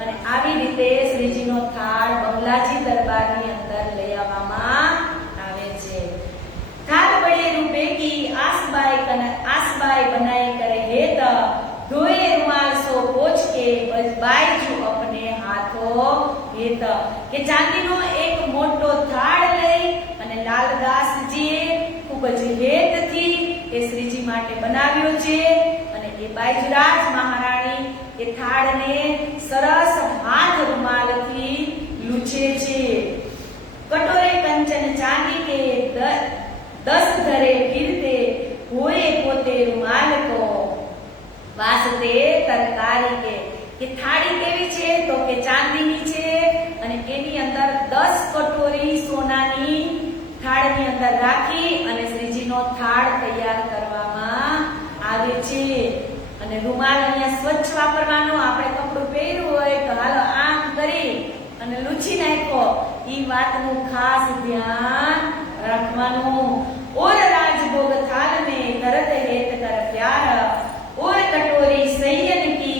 અને આવી રીતે શ્રીજીનો થાળ બંગલાજી દરબારની અંદર લઈ આવવામાં આવે છે. થાળ બળે રૂપેકી આસબાઈ બનાઈ કરે હેત ધોએ રૂમાલ સો પોછ કે બાઈજુ અપને હાથો હેત કે ચાંદીનો એક મોટો થાળ લઈ અને લાલદાસજીએ ખૂબ જ હેતથી એ શ્રીજી માટે બનાવ્યો છે અને એ બાયજરાજ મહારાણી એ થાળને સરસ હાથ રૂમાલથી લૂછે છે. કટોરે કંચન ચાંદી કે 10 ધરે ફિરતે હોએ પોતે રૂમાલ કો વાસતે તરકારી કે થાળી કેવી છે તો કે ચાંદીની છે અને એની અંદર 10 કટોરી સોનાની થાળની અંદર રાખી અને શ્રીજીનો થાળ તૈયાર કરવામાં આવે છે. અને રૂમાલ અહીંયા સ્વચ્છ વાપરવાનો. આપણે કપડું પહેર્યું હોય તો હાલો આમ કરી અને લૂછી નાખો, ઈ વાતનું ખાસ ધ્યાન રાખવાનું. ઓર રાજભોગ થાલ में तरत हेत कर प्यार और कटोरी सैयन की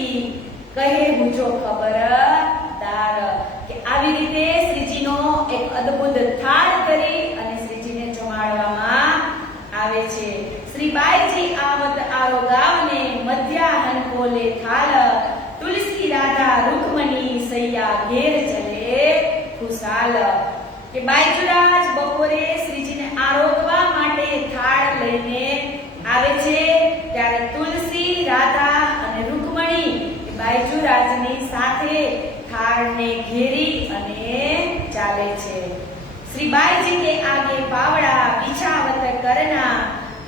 કહે મુજો ખબરદાર કે આવી રીતે શ્રીજીનો એક અદ્ભુત થાળ કરી અને શ્રીજીને જમાડવામાં આવે છે. શ્રી બાઈજી આવત આરો ગાવને મધ્યાહન કોલે થાલ તુલસી રાધા રૂકમણી સૈયા ઘેર ચલે ખુશાલ કે બાઈજરાજ બપોરે શ્રીજીને આરોગવા માટે થાળ લઈને આવે છે ત્યારે તુલસી રાધા અને રૂકમણી બાયજરાજની સાથે થાળને ઘેરી અને ચાલે છે. શ્રી બાઈજી के आगे पावड़ा बिछावत करना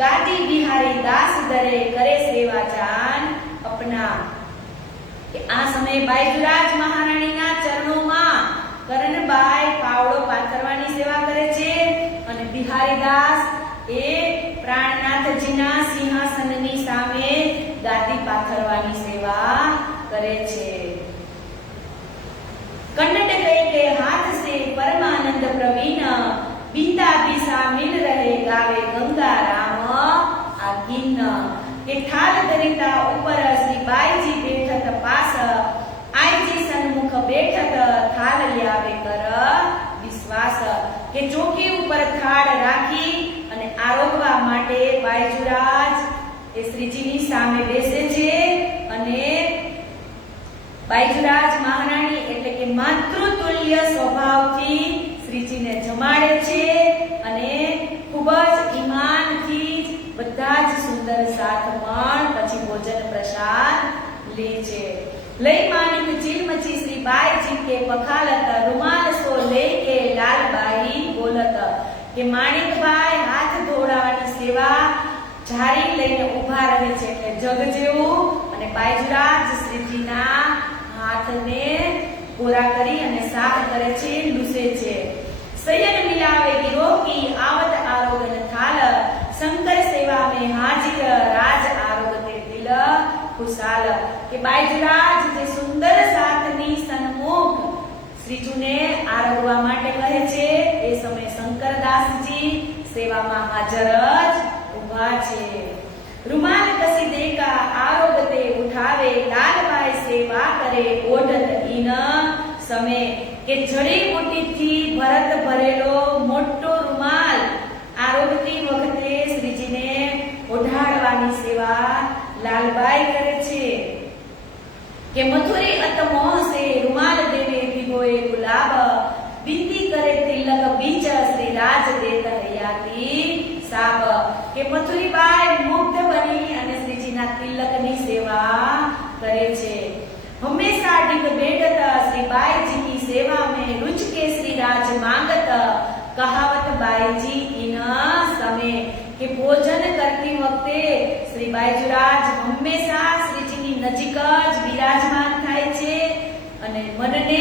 गादी बिहारी दास दरे करे सेवा जान अपना કે આ સમયે બાયજરાજ મહારાણીના ચરણોમાં કરણબાઈ પાવડો પાથરવાની સેવા કરે છે અને બિહારીદાસ એ પ્રાણનાથજીના સિંહાસનની સામે ગાદી પાથરવાની સેવા करे छे. कन्नट गए के हाथ से परमानंद प्रवीण बीता बीसा मिल रहे गावे गंगा राम आगिन के थाल धरिता ऊपर श्री बाईजी बैठत पास आईजी सन्मुख बैठत थाल ल्यावे कर विश्वास के चौकी ऊपर थाળ રાખી અને આરોગવા માટે બાયજરાજ એ શ્રીજીની સામે બેસે છે અને બાયજરાજ મહારાણી એટલે કે માતૃતુલ્ય સ્વભાવથી શ્રીજીને જમાડે છે અને ખૂબ જ ઈમાનથી બધા જ સુંદર સાથમાં પછી ભોજન પ્રસાદ લે છે. લઈ માનિક ચીલમચી શ્રી બાઈજી કે પખાલત રૂમાલ સો લઈ કે લાલબાઈ બોલત કે માણિકભાઈ હાથ ધોવડાવવાની સેવા જારી લઈને ઊભા રહે છે એટલે જગ જેવું અને બાયજરાજ શ્રીજીના હાથને કોરા કરી અને સાફ કરે છે, લૂસે છે. સયન મિલાવે गिरोह की आवत आरोगन थाल शंकर सेवा में हाजिर ખુશાલ કે બાયજરાજ જે સુંદર સાથની સન્મુખ શ્રીજુને આરગવા માટે કહે છે એ સમયે શંકરદાસજી સેવામાં હાજર જ ઊભા છે રૂમાલ કસી દેકા આરોગતે ઉઠાવે લાલબાઈ સેવા કરે ઓઢત ઈન સમે કે જડીબુટીથી ભરત ભરેલો મોટો રૂમાલ આરોગતી વખતે શ્રીજીને ઓઢાડવાની સેવા લાલબાઈ કરે છે કે મથુરી અતમો સે રૂમાલ દેવે ભીગોએ ગુલાબ બિંદી કરે તિલક બીચ શ્રી રાજ દેત હયાતી સાબ કે મથુરીબાઈ મુગ્ધ બની અને શ્રીજીના તિલકની સેવા કરે છે હંમેશા ડિગ બેઠત શ્રી बाई जी की सेवा में रुच के श्री राज मांगत कहावत बाई जी इन समय કે ભોજન કરતી વખતે શ્રી બાઈજરાજ હંમેશા શ્રીજીની નજીક જ બિરાજમાન થાય છે અને મનને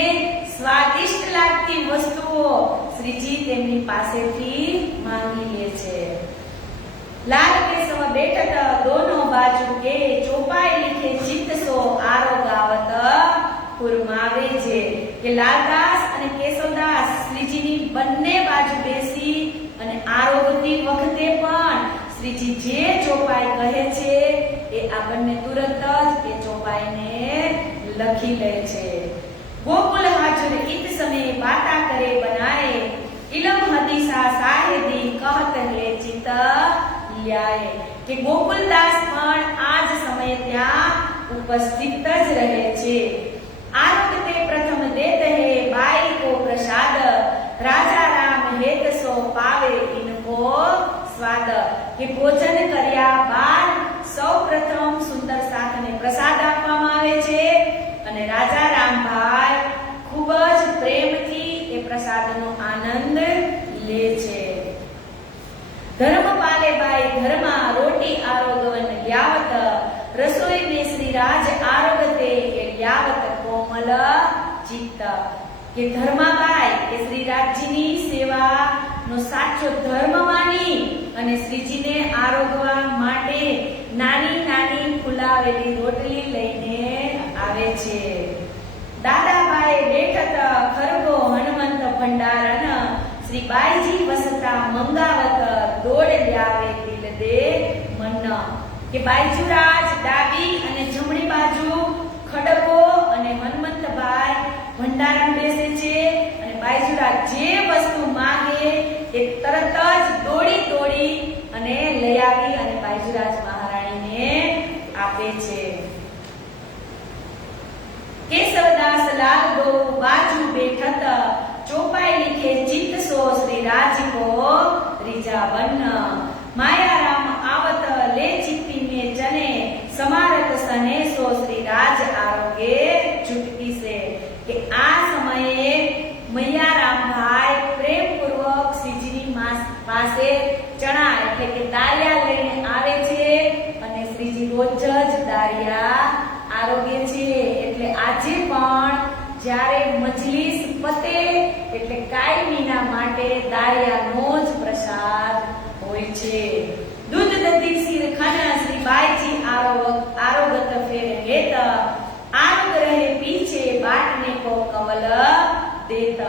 સ્વાદિષ્ટ લાગતી વસ્તુઓ શ્રીજી તેમની પાસેથી માંગી લે છે લાલ કે સમ બેઠત દોનો બાજુ કે ચોપાઈ લીખે ચિત્ત સો આરો ગાવત ફુરમાવે છે કે લાલદાસ અને કેશવદાસ શ્રીજીની બંને બાજુ બેસી અને આરોગતી વખતે પણ શ્રીજી જે ચોપાઈ કહે છે એ આ બંને તુરંત જ એ ચોપાઈને લખી લે છે ગોકુલ હાજર ઈત સમય બાતા કરે બનાએ ઇલમ હદીસા સાહેદી કહત હે ચિત લ્યાએ કે ગોકુલદાસ પણ આ જ સમયે ત્યાં ઉપસ્થિત જ રહે છે आरोगते प्रथम देत है बाई को प्रसाद राजा राम हेत सो पावे इनको स्वाद કે ભોજન કર્યા બાદ સૌ પ્રથમ સુંદર શાકને પ્રસાદ આપવામાં આવે છે અને રાજા રામભાઈ ખૂબ જ પ્રેમથી એ પ્રસાદનો આનંદ લે છે ધર્મપાલે બાઈ ઘરમાં રોટી આરોગવન લ્યાવત રસોઈ में श्री राज आरोगते લ્યાવત કોમલ ચિત્ત કે ધર્માબાઈ કે શ્રી રાજજીની સેવાનો સાચો ધર્મ માની અને શ્રીજીને આરોગવા માટે નાની નાની ફુલાવેલી રોટલી લઈને આવે છે દાદાબાઈ બેઠત ખરગો હનુમંત ભંડારન શ્રી બાઈજી વસતા મંગાવત દોડ લ્યાવે દિલ દે મન કે બાઈજુરાજ ડાબી અને જમણી બાજુ ખડકો અને હનુમંતભાઈ ભંડારણ બેસે છે અને બાઈજુરાજ જે વસ્તુ માંગે એ તરત જ દોડી અને લઈ આવી અને બાઈજુરાજ મહારાણીને આપે છે કેશવદાસ લાલ દો બાજુ બેઠત ચોપાઈ લીખે ચિત્ત સો શ્રી રાજ કો રીજા બન માયારામ आवत ले चित्ती में जने समारत सने सो श्री राज आरोगे चुटकी से કે આ સમયે મૈયારામ ભાઈ પ્રેમ પૂર્વક શ્રીજીની પાસે ચણા એટલે કે દાળિયા લઈને આવે છે અને શ્રીજી રોજ જ દાળિયા આરોગે છે એટલે આજે પણ જ્યારે મજલિસ પતે એટલે કાયમીના માટે દાળિયાનો જ પ્રસાદ હોય છે दूध दधी सिर खाना श्री बाईजी आरोगत फेर हेत आरोग रहे पीछे बाटने को कवल देत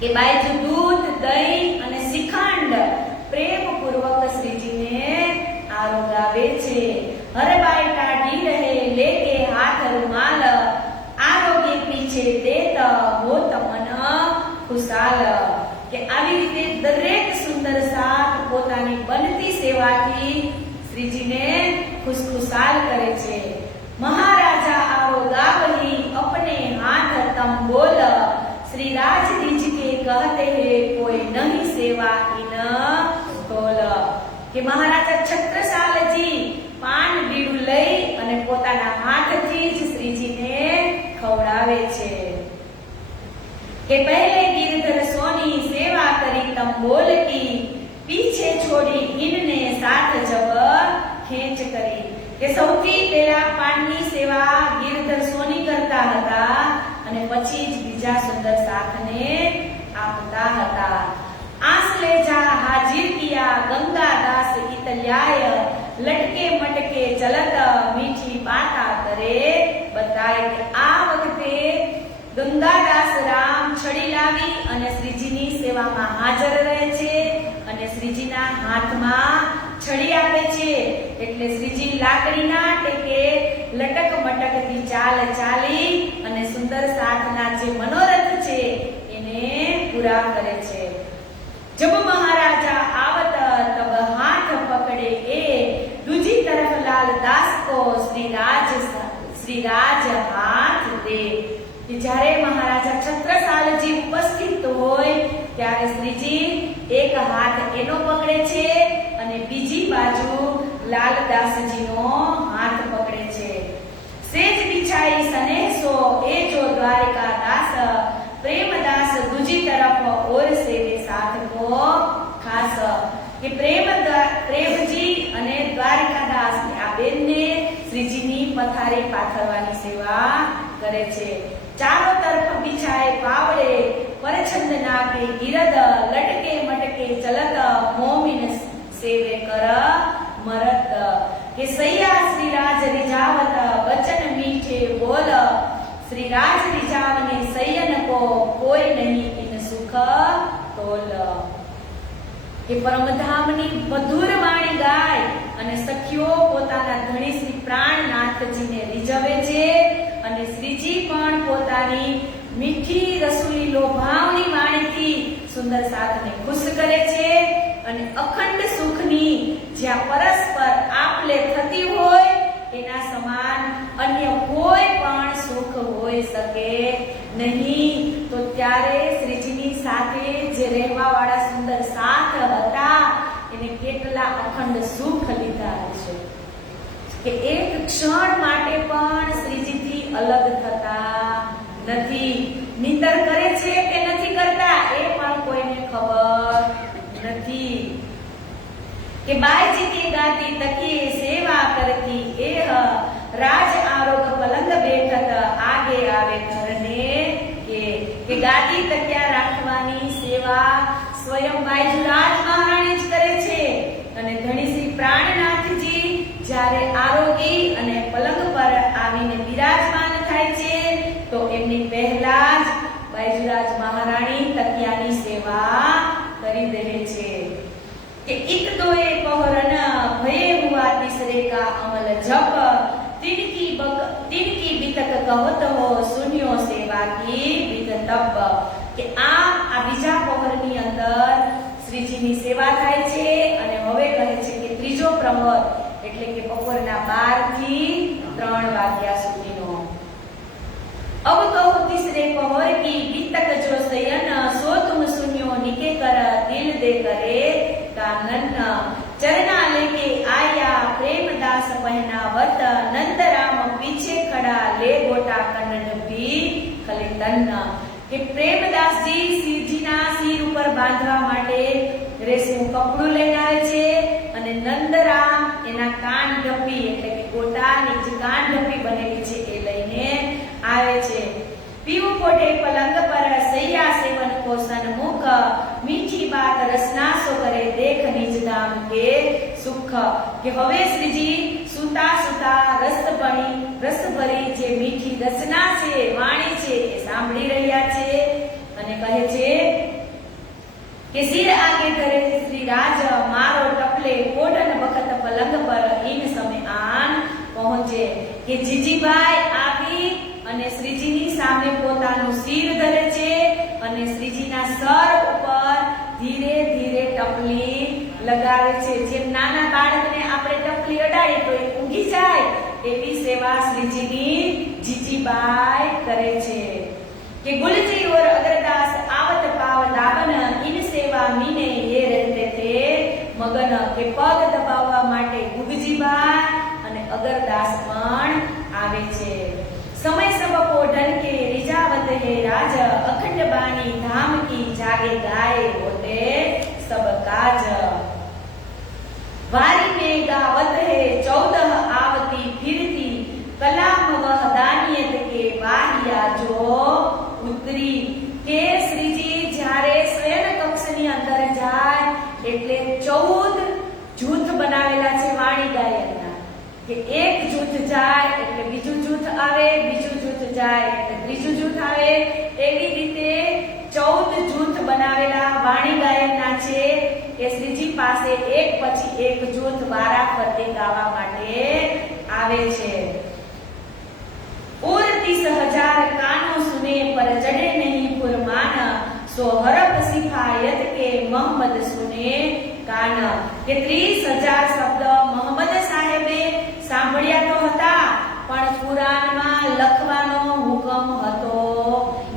કે બાઈજી દૂધ દહીં અને શ્રીખંડ પ્રેમ પૂર્વક શ્રીજીને આરોગાવે છે હરબાઈ ટાઢી રહે લેકે હાથ રૂમાલ આરોગે પીછે દેત હોત મન ખુશાલ કે આવી રીતે દરેક સુંદર સાથ પોતાની બનતી સેવાથી શ્રીજીને ખુશખુશાલ કરે છે મહારાજા આરોગાવહી अपने हाथ तम बोल श्री राज रिज के कहते हैं कोई नहीं सेवा इन तोल કે મહારાજા છત્રસાલજી પાન બીડું લઈ અને પોતાના હાથથી જ શ્રીજીને ખવડાવે છે કે पहले गिरधर सोनी सेवा करी तम बोल की पीछे छोड़ी इनने साथ जब खेंच करी કે સૌથી પહેલા પાનની સેવા गिरधर सोनी કરતા હતા અને પછી જ બીજા સુંદર સાથને આપતા હતા આસ લે જા હાજર કિયા ગંગાદાસ ઇતલ્યાય લટકે મટકે ચલત મીઠી બાતા કરે બતાય કે આ વખતે ગંગાદાસ રામ છડી લાવી અને શ્રીજીની સેવામાં હાજર રહે છે અને શ્રીજીના હાથમાં છડી આપે છે એટલે શ્રીજી લાકડીના ટેકે લટક મટકથી ચાલ ચાલી અને સુંદર સાથના જે મનોરથ છે એને પૂરા કરે છે। जब महाराजा आवत तब हाथ पकड़े ए दूजी तरफ लाल दास को श्री राज हाथ दे। જ્યારે મહારાજા છત્રસાલજી ઉપસ્થિત હોય ત્યારે શ્રીજી એક હાથ એનો પકડે છે અને બીજી બાજુ લાલદાસજીનો હાથ પકડે છે। સેજ બિછાઈ સનેસો એ જો દ્વારિકા દાસ प्रेमदास दूजी तरफ और से साथ को खास કે પ્રેમજી અને દ્વારિકાદાસ આ બેનને શ્રીજીની પથારી પાથરવાની સેવા કરે છે। ચારો તરફ બિછાય પાવડે પરછંદના કે ગિરદ લટકે મટકે ચલત મોમિન સેવે કર મરત કે સૈયા શ્રી રાજ रिजावत बचन मीठे बोल श्री राज रिजावने सयन को कोई नहीं इन सुख तोल। કે પરમધામની મધુર વાણી ગાય અને સખીઓ પોતાના ધણી શ્રી પ્રાણનાથજીને રીઝવે છે અને શ્રીજી પણ પોતાની મીઠી રસુલી લોભાવની વાણીથી સુંદર સાથને ખુશ કરે છે અને અખંડ સુખની જ્યાં પરસ્પર આપલે થતી હોય એના સમાન અન્ય કોઈ પણ સુખ હોઈ શકે નહીં। તો ત્યારે શ્રીજીની સાથે જે રહેવા વાળા સુંદર સાથ હતા એને કેટલા અખંડ સુખ લીધા હશે કે એક ક્ષણ માટે પણ શ્રીજીથી અલગ થતા નથી। નિંદર કરે છે કે નથી કરતા એ પણ કોઈને ખબર નથી કે બાયજી की गाती तकिए सेवा करती एह राज आरोग पलंग बैठत आगे आवे घरने કે ગાદી તકિયા રાખવાની સેવા સ્વયં બાયજુરાજ મહારાણી જ કરે છે અને ધણી શ્રી પ્રાણનાથજી જ્યારે આરોગી અને પલંગ પર આવીને બિરાજમાન થાય છે તો એમની પહેલા જ બાયજુરાજ મહારાણી તકિયાની સેવા કરી દે છે કે એક દોએ પહોરન ભયે હુआ तीसरे का अमल जप तिनकी बीतक कहत हो सुनियो सेवा की बीत तप કે આ બીજા પહોરની અંદર શ્રીજીની સેવા થાય છે અને હવે કહે છે કે ત્રીજો પ્રહર એટલે કે બપોરના 12 થી 3 વાગ્યા સુધીનો। अब कहो तीसरे पहर की बीतक जो सयन सो तुम सुनियो निके कर दिल दे करे कानन चरना लेके आया प्रेमदास पहनावत नंद राम पीछे खड़ा ले गोटा कन्नड भी खलितन કે પ્રેમદાસજી શ્રીજીના સિર ઉપર બાંધવા માટે રેશમનું કપડું લઈને આવે છે અને નંદરામ એના કાન ઢપી એટલે કે ગોટાની જે કાન ઢપી બનેલી છે એ લઈને આવે છે। પીવું પોટે પલંગ પર સૈયા સેવન કો સન્મુખ મીઠી બાત રસનાસો કરે દેખ નિજ ધામ કે સુખ કે હવે શ્રીજી સુતા સુતા રસભરી જે મીઠી રચના છે વાણી છે એ સાંભળી રહ્યા છે અને કહે છે કે સિર આગે ધરે શ્રી રાજ મારો ટપલે કોડન વખત પલંગ પર ઈન સમય આન પહોંચે કે જીજીભાઈ આવી અને શ્રીજીની સામે પોતાનું સિર ધરે છે અને શ્રીજીના સર ઉપર ધીરે ધીરે ટપલી લગાવે છે। જેમ નાના બાળકને આપણે ટપલી અડાડી તો એ ઊંઘી જાય એવી સેવા શ્રીજીની જીજીબાઈ કરે છે કે ગુલજી और अगरदास आवत पाव दाबन इन सेवा मीने ये रहते थे मगन के पग दबाववा માટે ગુગજીબાઈ અને અગરદાસ પણ આવે છે। समय सब पोढ़न के रिजावत है राज अखंड बानी धाम की जागे गाए होते सब काज। वारी में गावत है 14 आवती फिरती कलाम वह दानियत के बाहिया जो उतरी के श्रीजी જ્યારે શયન કક્ષની અંદર જાય એટલે 14 જૂથ બનાવેલા છે વાણી ગાય કે એક જૂથ જાય એટલે બીજું જૂથ આવે, બીજું જૂથ જાય એટલે ત્રીજું જૂથ આવે. એવી રીતે 14 જૂથ બનાવેલા વાણી ગાયનના છે એ શ્રીજી પાસે એક પછી એક જૂથ વારા ફરતી ગાવા માટે આવે છે. और 30,000 कानों सुने पर जड़े नहीं फुरमान, सो हरफ सिफायत के मोहम्मद सुने कान. કે 30,000 શબ્દ મોહમ્મદ સાહેબે સાંભળ્યા તો હતા પણ કુરાનમાં લખવાનો હુકમ હતો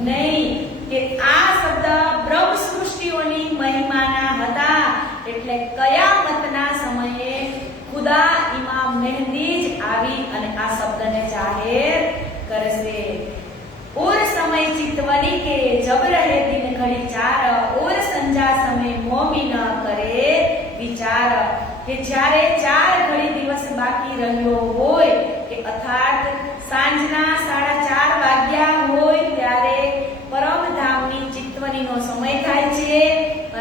નહીં. કે આ શબ્દ બ્રહ્મ સૃષ્ટિઓની મહિમાના હતા એટલે કયામતના સમયે ખુદા ઇમામ મહેદી જ આવી અને આ શબ્દને જાહેર करसे. और समय चितवनी के जब रहे दिन घड़ी चार, और संजा समय मोमिन करे विचार. કે જ્યારે 4 ઘડી દિવસ બાકી રહ્યો હોય કે અર્થાત સાંજના 4:30 વાગ્યા હોય ત્યારે પરમધામની ચિતવનીનો સમય થાય છે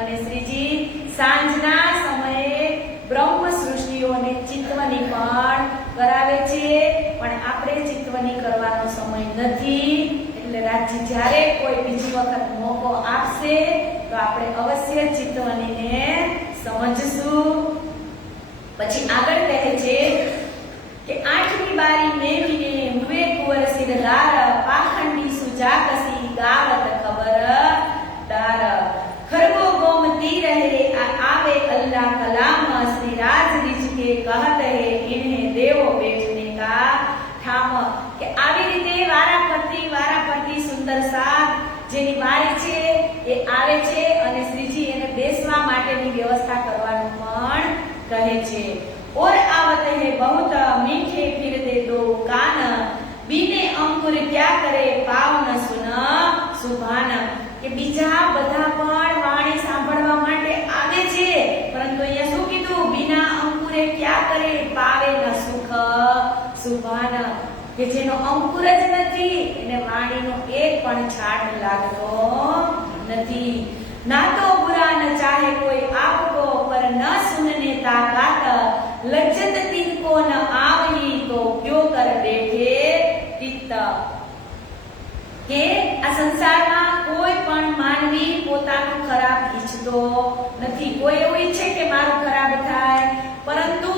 અને શ્રીજી સાંજના સમયે બ્રહ્મ સૃષ્ટિઓને ચિતવની પણ કરાવે છે. પણ આપણે ચિતવની કરવાનો સમય નથી એટલે રાજજી જ્યારે કોઈ બીજી વખત મોકો આપશે તો આપણે અવશ્ય ચિતવનીને સમજશું. પછી આગળ કહે છે કે 8મી બારી મેવીને હુએ કુંવર સિરદાર, પાખંડી સુજાકસી ગાવત ખબરદાર. खरगो गोमती रहे आवे अल्लाह कलाम, श्री राज रिज के कहत है इन्हें देवो बैठने का ठाम. કે આવી રીતે વારાફરતી સુંદર સાથ જેની બારી છે એ આવે છે અને શ્રીજી એને બેસવા માટેની વ્યવસ્થા કરવાનું પણ કહે છે. और आवत है बहुत मीठे फिर दे दो कान, बीने अंकुर क्या करे पाव न सुन सुभान. કે બીજા બધા પણ વાણી સાંભળવા માટે આવે છે પરંતુ અહીંયા શું કીધું? બીના અંકુરે ક્યાં કરે પાવે ન સુખ સુભાન. કે જેનો અંકુર જ નથી એને વાણીનો એક પણ છાંટ લાગતો નથી. ના તો બુરા ન ચાહે કોઈ આપકો પર ન સુનને તાકાત, લજ્જત તિनको ન આવહી તો ક્યો કર બેઠે પિત્ત. કે આ સંસારમાં કોઈ પણ માનવી પોતાનું ખરાબ ઈચ્છતો નથી. કોઈ એવું ઈચ્છે કે મારું ખરાબ થાય પરંતુ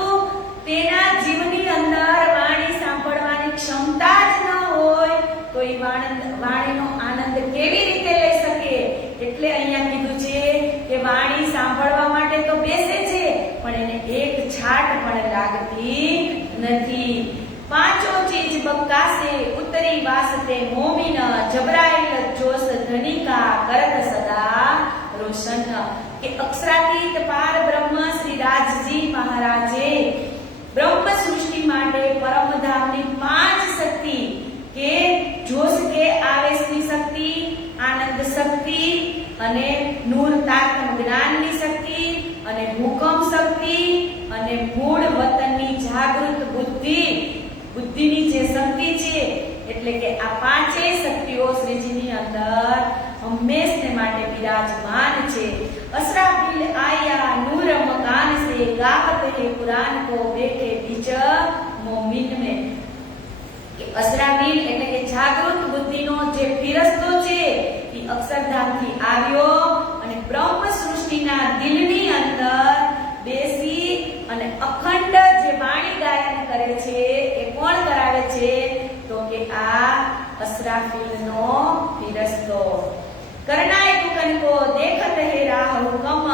તેના જીવની અંદર વાણી સાંભળવાની ક્ષમતા જ ન હોય તો એ વાણીનો આનંદ કેવી રીતે લઈ શકે? એટલે અહીંયા કીધું છે કે વાણી સાંભળવા માટે તો બેસે છે પણ એને એક છાટ પણ લાગતી નથી. पांचों चीज बक्का से उतरी वास्ते मोमिन, जबराइल जोश धनी का करत सदा रोशन. કે અક્ષરાતીત પાર બ્રહ્મ શ્રી રાજજી મહારાજે બ્રહ્મ સૃષ્ટિ માટે પરમધામની 5 શક્તિ કે જોશ કે આવેશની શક્તિ, આનંદ શક્તિ અને નૂર તાકમ જ્ઞાનની શક્તિ અને હુકમ શક્તિ અને મૂળ વતનની જાગૃત બુદ્ધિની જે શક્તિ છે એટલે કે આ 5 શક્તિઓ શ્રીજીની અંદર હંમેશને માટે બિરાજમાન છે. અસરાફીલ આયા નૂર મકાન સે ગાવત હે કુરાન કો બેઠે બીચ મોમિન में. કે અસરાફીલ એટલે કે જાગૃત બુદ્ધિનો જે ફિરસ્તો છે એ અક્ષરધામથી આવ્યો અને બ્રહ્મ સૃષ્ટિના દિલની અંદર બેસી અને અખંડ જે વાણી ગાયન કરે છે એ કોણ કરાવે છે? તો કે આ અસરાફીલનો ફિરસ્તો. करनाए दुकन को देखत है राह हुकम,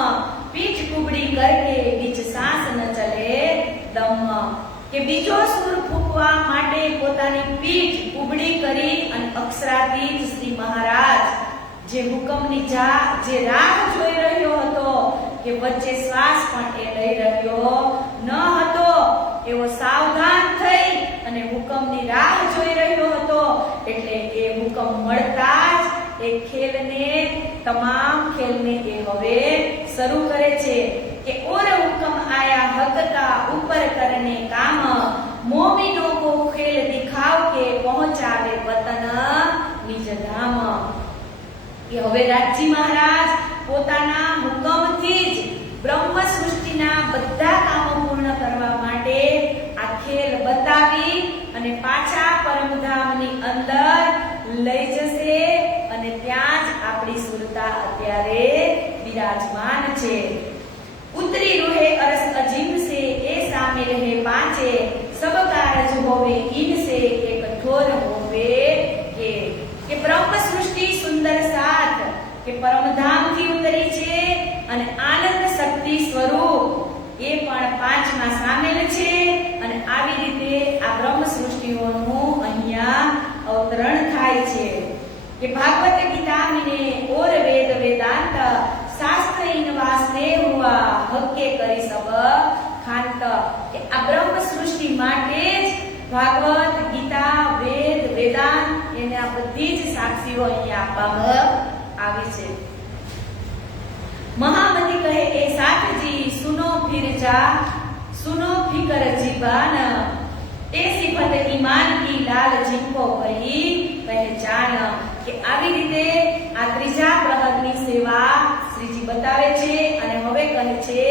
पीठ कुबड़ी करके बीच सांस न चले दम. કે બીજો સુર ફૂંકવા માટે પોતાની પીઠ કુબડી કરી અને અક્ષરાતીત શ્રી મહારાજ જે હુકમની જે રાહ જોઈ રહ્યો હતો કે વચ્ચે શ્વાસ પણ એ લઈ રહ્યો ન હતો એવો સાવધાન થઈ અને હુકમની રાહ જોઈ રહ્યો હતો. એટલે એ હુકમ મળતા જ એ તમામ ખેલને એ હવે શરૂ કરે છે કે ઓર હુકમ આયા હક કા ઉપર કરને કામ, મોમિનો કો ખેલ દિખાવ કે પહોંચાવે વતન નિજ ધામ. કે હવે રાજજી મહારાજ પોતાના હુકમથી જ બ્રહ્મ સૃષ્ટિના બધા કામો પૂર્ણ કરવા માટે આ ખેલ અને પાછા પરમધામની અંદર લઈ જશે અને ત્યાં જ આપણી સુરતા અત્યારે બિરાજમાન છે. ઉતરી રૂહે અરસ અજીમ સે એ સામે રહે પાંચે સબ કારજ હોવે ઇનસે કે કઠોર હોવે કે બ્રહ્મ સૃષ્ટિ સુંદર સાથ કે પરમધામ થી ઉતરી છે અને આનંદ શક્તિ સ્વરૂપ એ પણ પાંચમાં સામેલ છે. અને આવી રીતે આ બ્રહ્મ સૃષ્ટિઓનું અહીંયા અવતરણ થાય છે કે ભાગવત ગીતા મિને ઓર વેદ વેદાંત શાસ્ત્ર ઇન વાસ્તે હુઆ હક્કે કરી સબ ખાંત કે આ બ્રહ્મ સૃષ્ટિ માટે જ ભાગવત ગીતા વેદ વેદાંત એના બધી જ સાક્ષીઓ અહીંયા આપવામાં આવી છે. महामती कहे ए साथ जी सुनो फिर जा सुनो फिकर जीवान ए सिफत ईमान की लाल जिनको कही पहचान કે આવી રીતે આ ત્રીજા પ્રહરની સેવા શ્રીજી બતાવે છે અને હવે કહે છે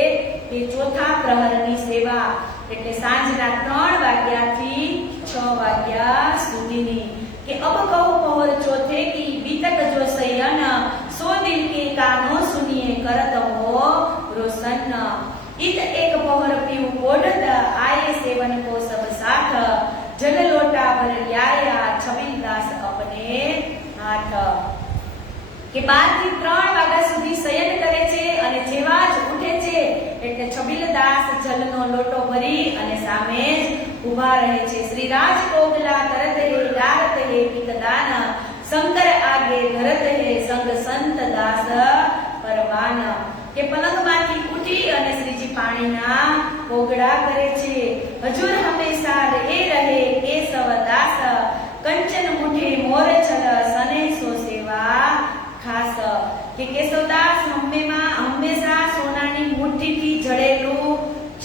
કે ચોથા પ્રહરની સેવા એટલે સાંજના 3 વાગ્યાથી 6 વાગ્યા સુધીની કે અબ કહો પહોર ચોથે કી બીતક જો સયન सो दिल के कानों सुनिए करत हो रोशन इत एक पहर पीऊ कोडत आए सेवन को सब साथ जल लोटा भर लिया छबील दास अपने हाथ કે 12 થી 3 વાગ્યા સુધી શયન કરે છે અને જેવા જ ઉઠે છે એટલે છબીલદાસ જલનો લોટો ભરી અને સામે જ ઊભા રહે છે. શ્રી રાજ કોગલા તરત હે ગારત હે પિતદાન શંકર આગે ધરત હે સંગ સંત દાસ પરવાન કે પલંગમાંથી ઉઠી અને શ્રીજી પાણીના કોગળા કરે છે. હજુર હંમેશા એ રહે કેશવ દાસ કંચન મુઠે મોર છલ સને સો સેવા ખાસ કે કેશવદાસ હંમેશા સોનાની મુઠ્ઠીથી જડેલું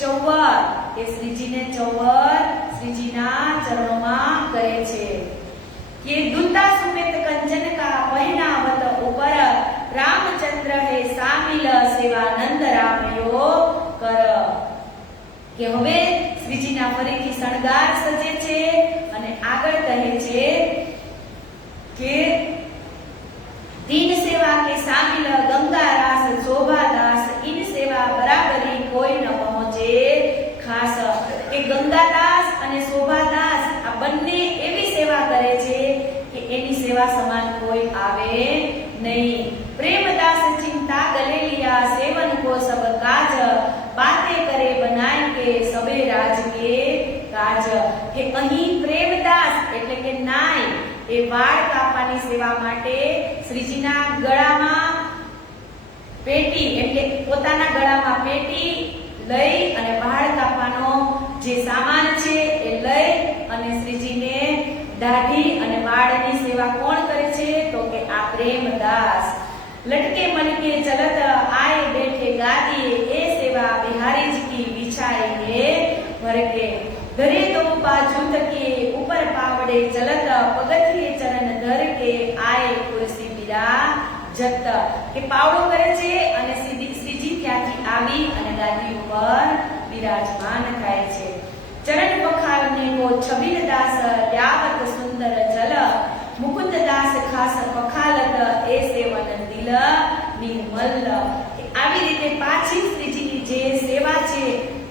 ચૌવર એ શ્રીજીને ચૌવર શ્રીજીના ચરણોમાં કરે છે. ये दूता सुमित कंचन का पहनावत ऊपर रामचंद्र है सामिल सेवानंद रामयो कर કે હવે શ્રીજીના ફરીથી શણગાર સજે છે અને આગળ કહે છે કે तीन सेवा के शामिल गंगा रास शोभा दास इन सेवा बराबरी कोई न पहुंचे खास કે ગંગાદાસ અને શોભાદાસ આ બંને એવી સેવા કરે છે કે એની સેવા સમાન કોઈ આવે નહીં. પ્રેમદાસ ચિંતા ગલે લિયા સેવન કો સબ કાજ બાતે કરે બનાય કે સબે રાજ કે કાજ કે અહીં પ્રેમદાસ એટલે કે નાય એ વાળ કાપવાની સેવા માટે શ્રીજીના ગળામાં પેટી એટલે પોતાના ગળામાં પેટી લઈ અને વાળ કાપવાનો જે સામાન છે એ લઈ અને શ્રીજીને દાઢી અને વાળની સેવા કોણ કરે છે તો કે આ પ્રેમદાસ. લટકે મલકે ચલત આए बैठे गादी ए सेवा बिहारी जी की बिछाई है भर के धरे तो बाजू तके ऊपर पावड़े चलत पगथिए चरण धर के आए कुर्सी बिरा જત કે પાવડો કરે છે અને શ્રીજી ત્યાંથી આવી અને ગાદી ઉપર બિરાજમાન થાય છે. ચરણ પખારને કો છબીલદાસ લ્યાવત સુંદર જલ મુકુંદદાસ ખાસ પખાલત એ સેવન દિલ નિર્મલ. આવી રીતે પાછી શ્રીજીની જે સેવા છે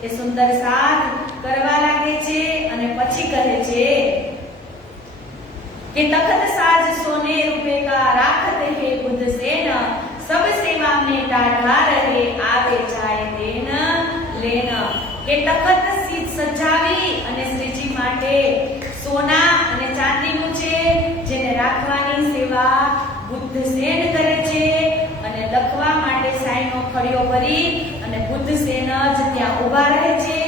એ સુંદર સાથ કરવા લાગે છે અને પછી કહે છે कि तखत साज सोने रुपए का राखत है बुद्ध सेन सब सेवा में डाढ़ा रहे आवे जाए देन लेन કે તખત સજાવી અને શ્રીજી માટે સોના અને ચાંદીનું છે જેને રાખવાની સેવા બુદ્ધ સેન કરે છે અને લખવા માટે સાઈનો ખડિયો ભરી અને બુદ્ધ સેન જ ત્યાં ઊભા રહે છે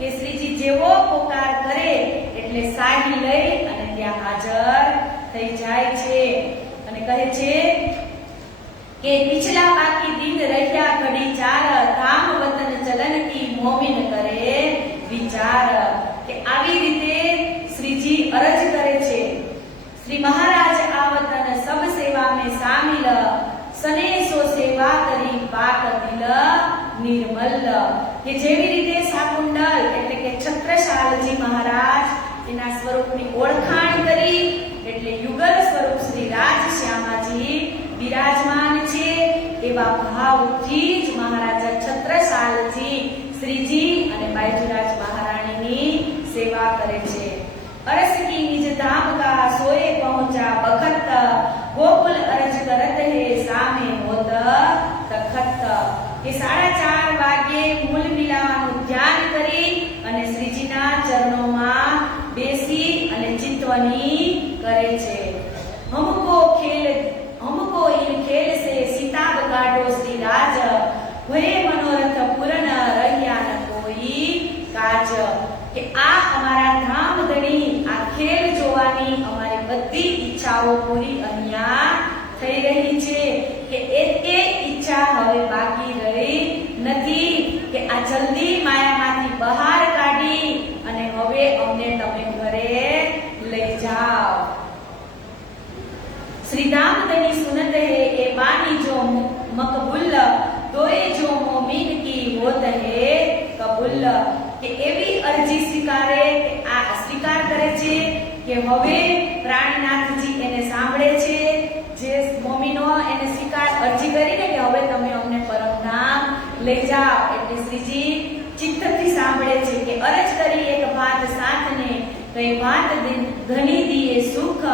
કે શ્રીજી જેવો પોકાર કરે એટલે સાહી લઈ અને ત્યાં હાજર થઈ જાય છે અને કહે છે કે पिछला बाकी दिन રહ્યા ઘડી ચાર ધામ વતન ચલન કી મોમિન કરે વિચાર કે આવી રીતે શ્રીજી અરજ કરે છે. શ્રી મહારાજ આ વતન સબ સેવા में शामिल સને સો સેવા કરી પાક દિલ નિર્મલ કે જેવી રીતે શાકુંડલ એટલે કે છત્રસાલજી મહારાજ એના સ્વરૂપ સ્વરૂપની ઓળખાણ કરી એટલે યુગલ સ્વરૂપ શ્રી રાજશ્યામાજી બિરાજમાન છે એવા ભાવથી જ મહારાજા છત્રસાલજી શ્રીજી અને બાયજુરાજ મહારાણીની સેવા કરે છે। अरस की निज धाम का सोए पहुंचा बखत गोकुल अरज करत है सामे होत तखत કે 4:30 વાગ્યે મૂળ મિલાવાનું ધ્યાન કરી અને શ્રીજીના ચરણોમાં બેસી અને ચિંતવની કરે છે। हमको इन खेल से सीताब काटो श्री राज भये मनोरथ पूर्ण રહ્યા ન કોઈ કાજ કે આ અમારા ધામધણી આ ખેલ જોવાની અમારી બધી ઈચ્છાઓ પૂરી અહીંયા થઈ રહી છે કે એ ઈચ્છા હવે બાકી રહી નથી કે આ જલ્દી માયામાંથી બહાર કાઢી અને હવે અમને તમે ઘરે લઈ જાઓ। श्री धामधनी सुनत है ए बानी जो मकबूल तोए जो मोमिन की होत है कबूल કે એવી અરજી સ્વીકારે કે આ સ્વીકાર કરે છે કે હવે પ્રાણનાથજી એને સાંભળે છે જે મોમિનો એને સ્વીકાર અરજી કરીને કે હવે તમે અમને પરમધામ લઈ જાઓ એટલે શ્રીજી ચિત્તથી સાંભળે છે કે અરજ કરી એક વાત સાથને કઈ વાત ધની દીએ સુખ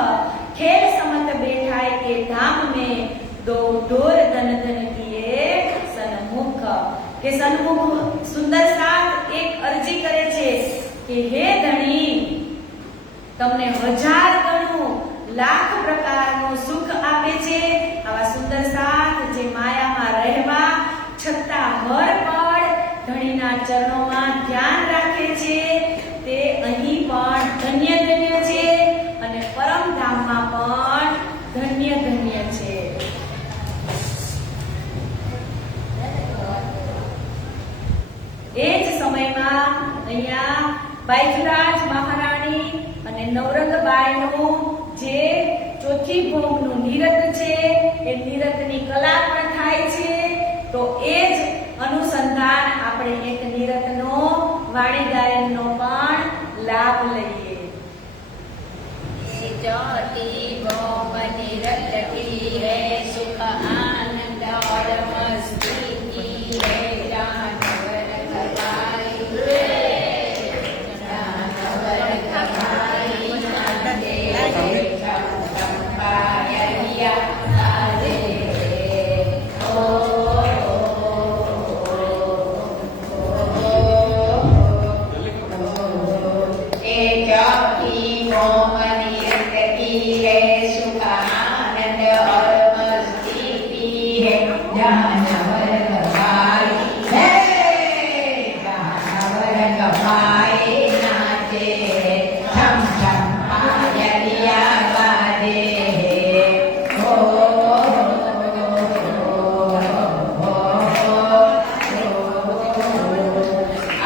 ખેલ સમત બેઠાય કે ધામ में दो ढोर धन धन दिए सन्मुख કે સન્મુખ સુંદર સાથ એક અરજી કરે છે કે હે ધણી તમને 1000 ગણું લાખ પ્રકારનું સુખ આપે છે આવા સુંદર સાથ જે માયામાં રહેવા છતાં હર પળ ધણીના ચરણોમાં ધ્યાન રાખે છે તે અહીં પણ ધન્ય ધન્ય છે અને પરમધામમાં પણ ધન્ય ધન્ય છે। એ જ સમયમાં અહીંયા બાયજુરાજ મહારાણી અને નવરંગબાઈનું જે ચોથી ભોગનું નિરત છે એ નિરતની કલા પણ થાય છે તો એ જ અનુસંધાન આપણે એક નિરતનો વાણી ગાયનનો પણ લાભ લઈએ। ज्योति भोग निरत की है सुख आनंद और मस्ती की है जानवर गवाई जानवर गवाई नाते चंपायरिया सारे ओ ए ज्योति भोग है सुख आनंद और मस्ती की है जानवर गवाई है जानवर गवाई नाचे छम छम पायलिया बाजे हो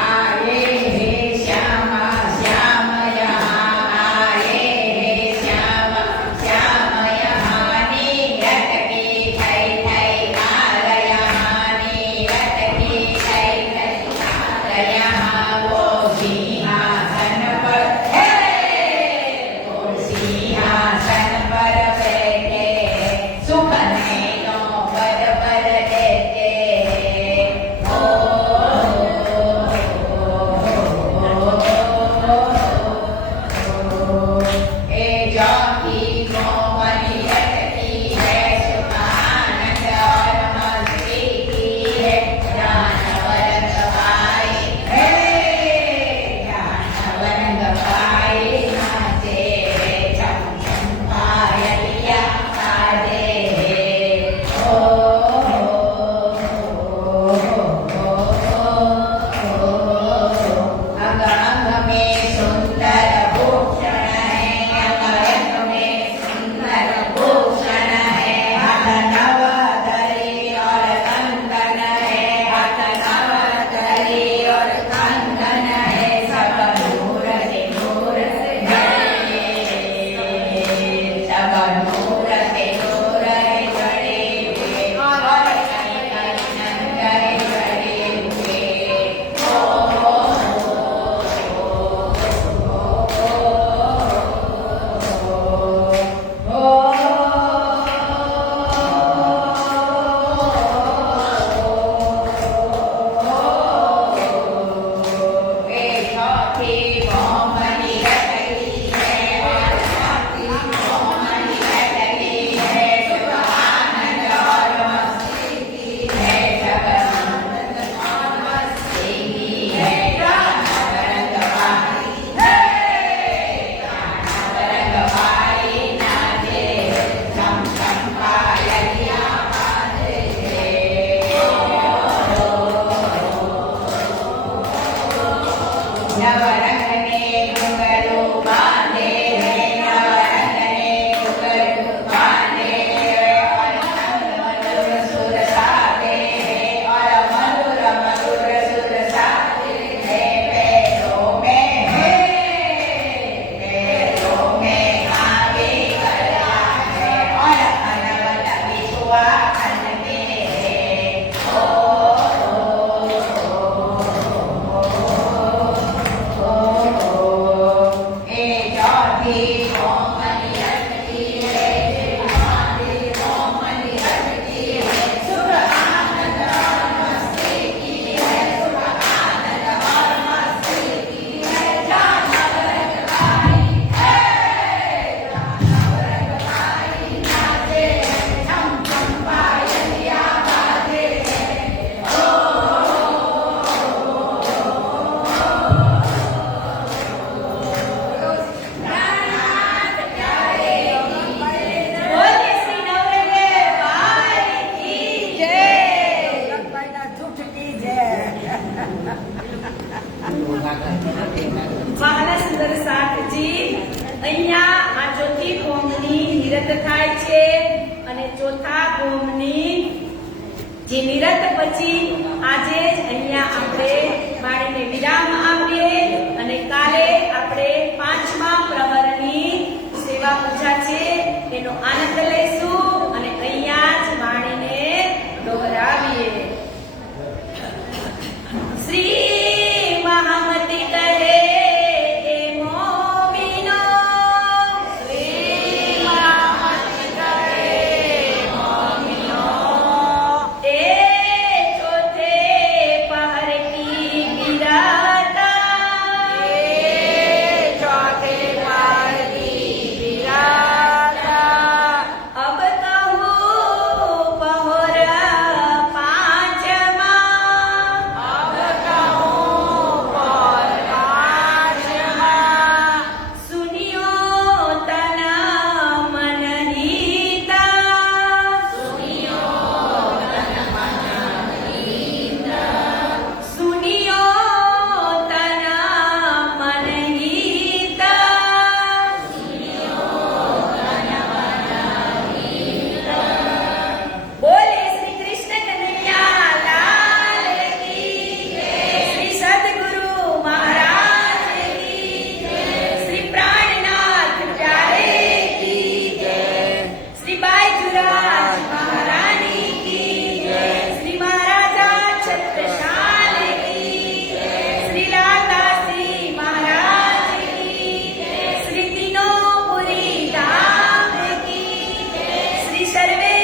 आए हे श्यामा श्याम यहाँ आए हे श्याम श्याम यहाँ नीरत की थई थई हार यहाँ नीरत की थई थई हार यहाँ वो सिंहासन पर है वो सिंहासन पर बैठे सुख नैनों पर देते ओ ए ज्योति मोमनी रटती है सुख आनंद और मस्ती की है जानवर गवाई है जानवर गवाई नाचे छम छम पायलिया बाजे ओ अंग अंग में सुंदर भूषण है अंग अंग में सुंदर भूषण है हाथ नव धरी और कंगन है हाथ नव धरी और कंगन है सब नूर से है सब नूर से जड़े हुए और कहीं कहीं नंगे जड़े हुए ओ નિરત થાય છે અને ચોથા ગોમની જે નિરત પછી આજે જ અહીંયા આપણે વાણીને વિરામ આપીએ અને કાલે આપણે 5મા પ્રહરની સેવા પૂજા છે એનો આનંદ લઈશું અને અહીંયા જ વાણીને દોહરાવીએ. શ્રી મહામતી કહે એ મોમીનો, શ્રી મહામતી કહે મોમીનો, એ ચોથે પહર કી બિરાતા, એ ચોથે પહર કી બિરાતા, અબ કહું પહોર પાંચમા, અબ કહું પહોર પાંચમા, સુનિયો તન મન હિતા, સુનિયો તન મન હિતા, સુનિયો તન મન હિતા, સુનિયો તન મન હિતા. બોલે શ્રી કૃષ્ણ કનૈયા લાલ કી જય, શ્રી સદગુરુ મહારાજ કી જય, શ્રી પ્રાણનાથ પ્યારે કી જય, શ્રી બાઈજુરાજ મહારાણી કી જય, શ્રી મહારાજા છત્રસાલ કી જય, શ્રી લાલદાસજી મહારાજ કી જય, શ્રી તીનોપુરી ધામ કી જય, શ્રી સર્વે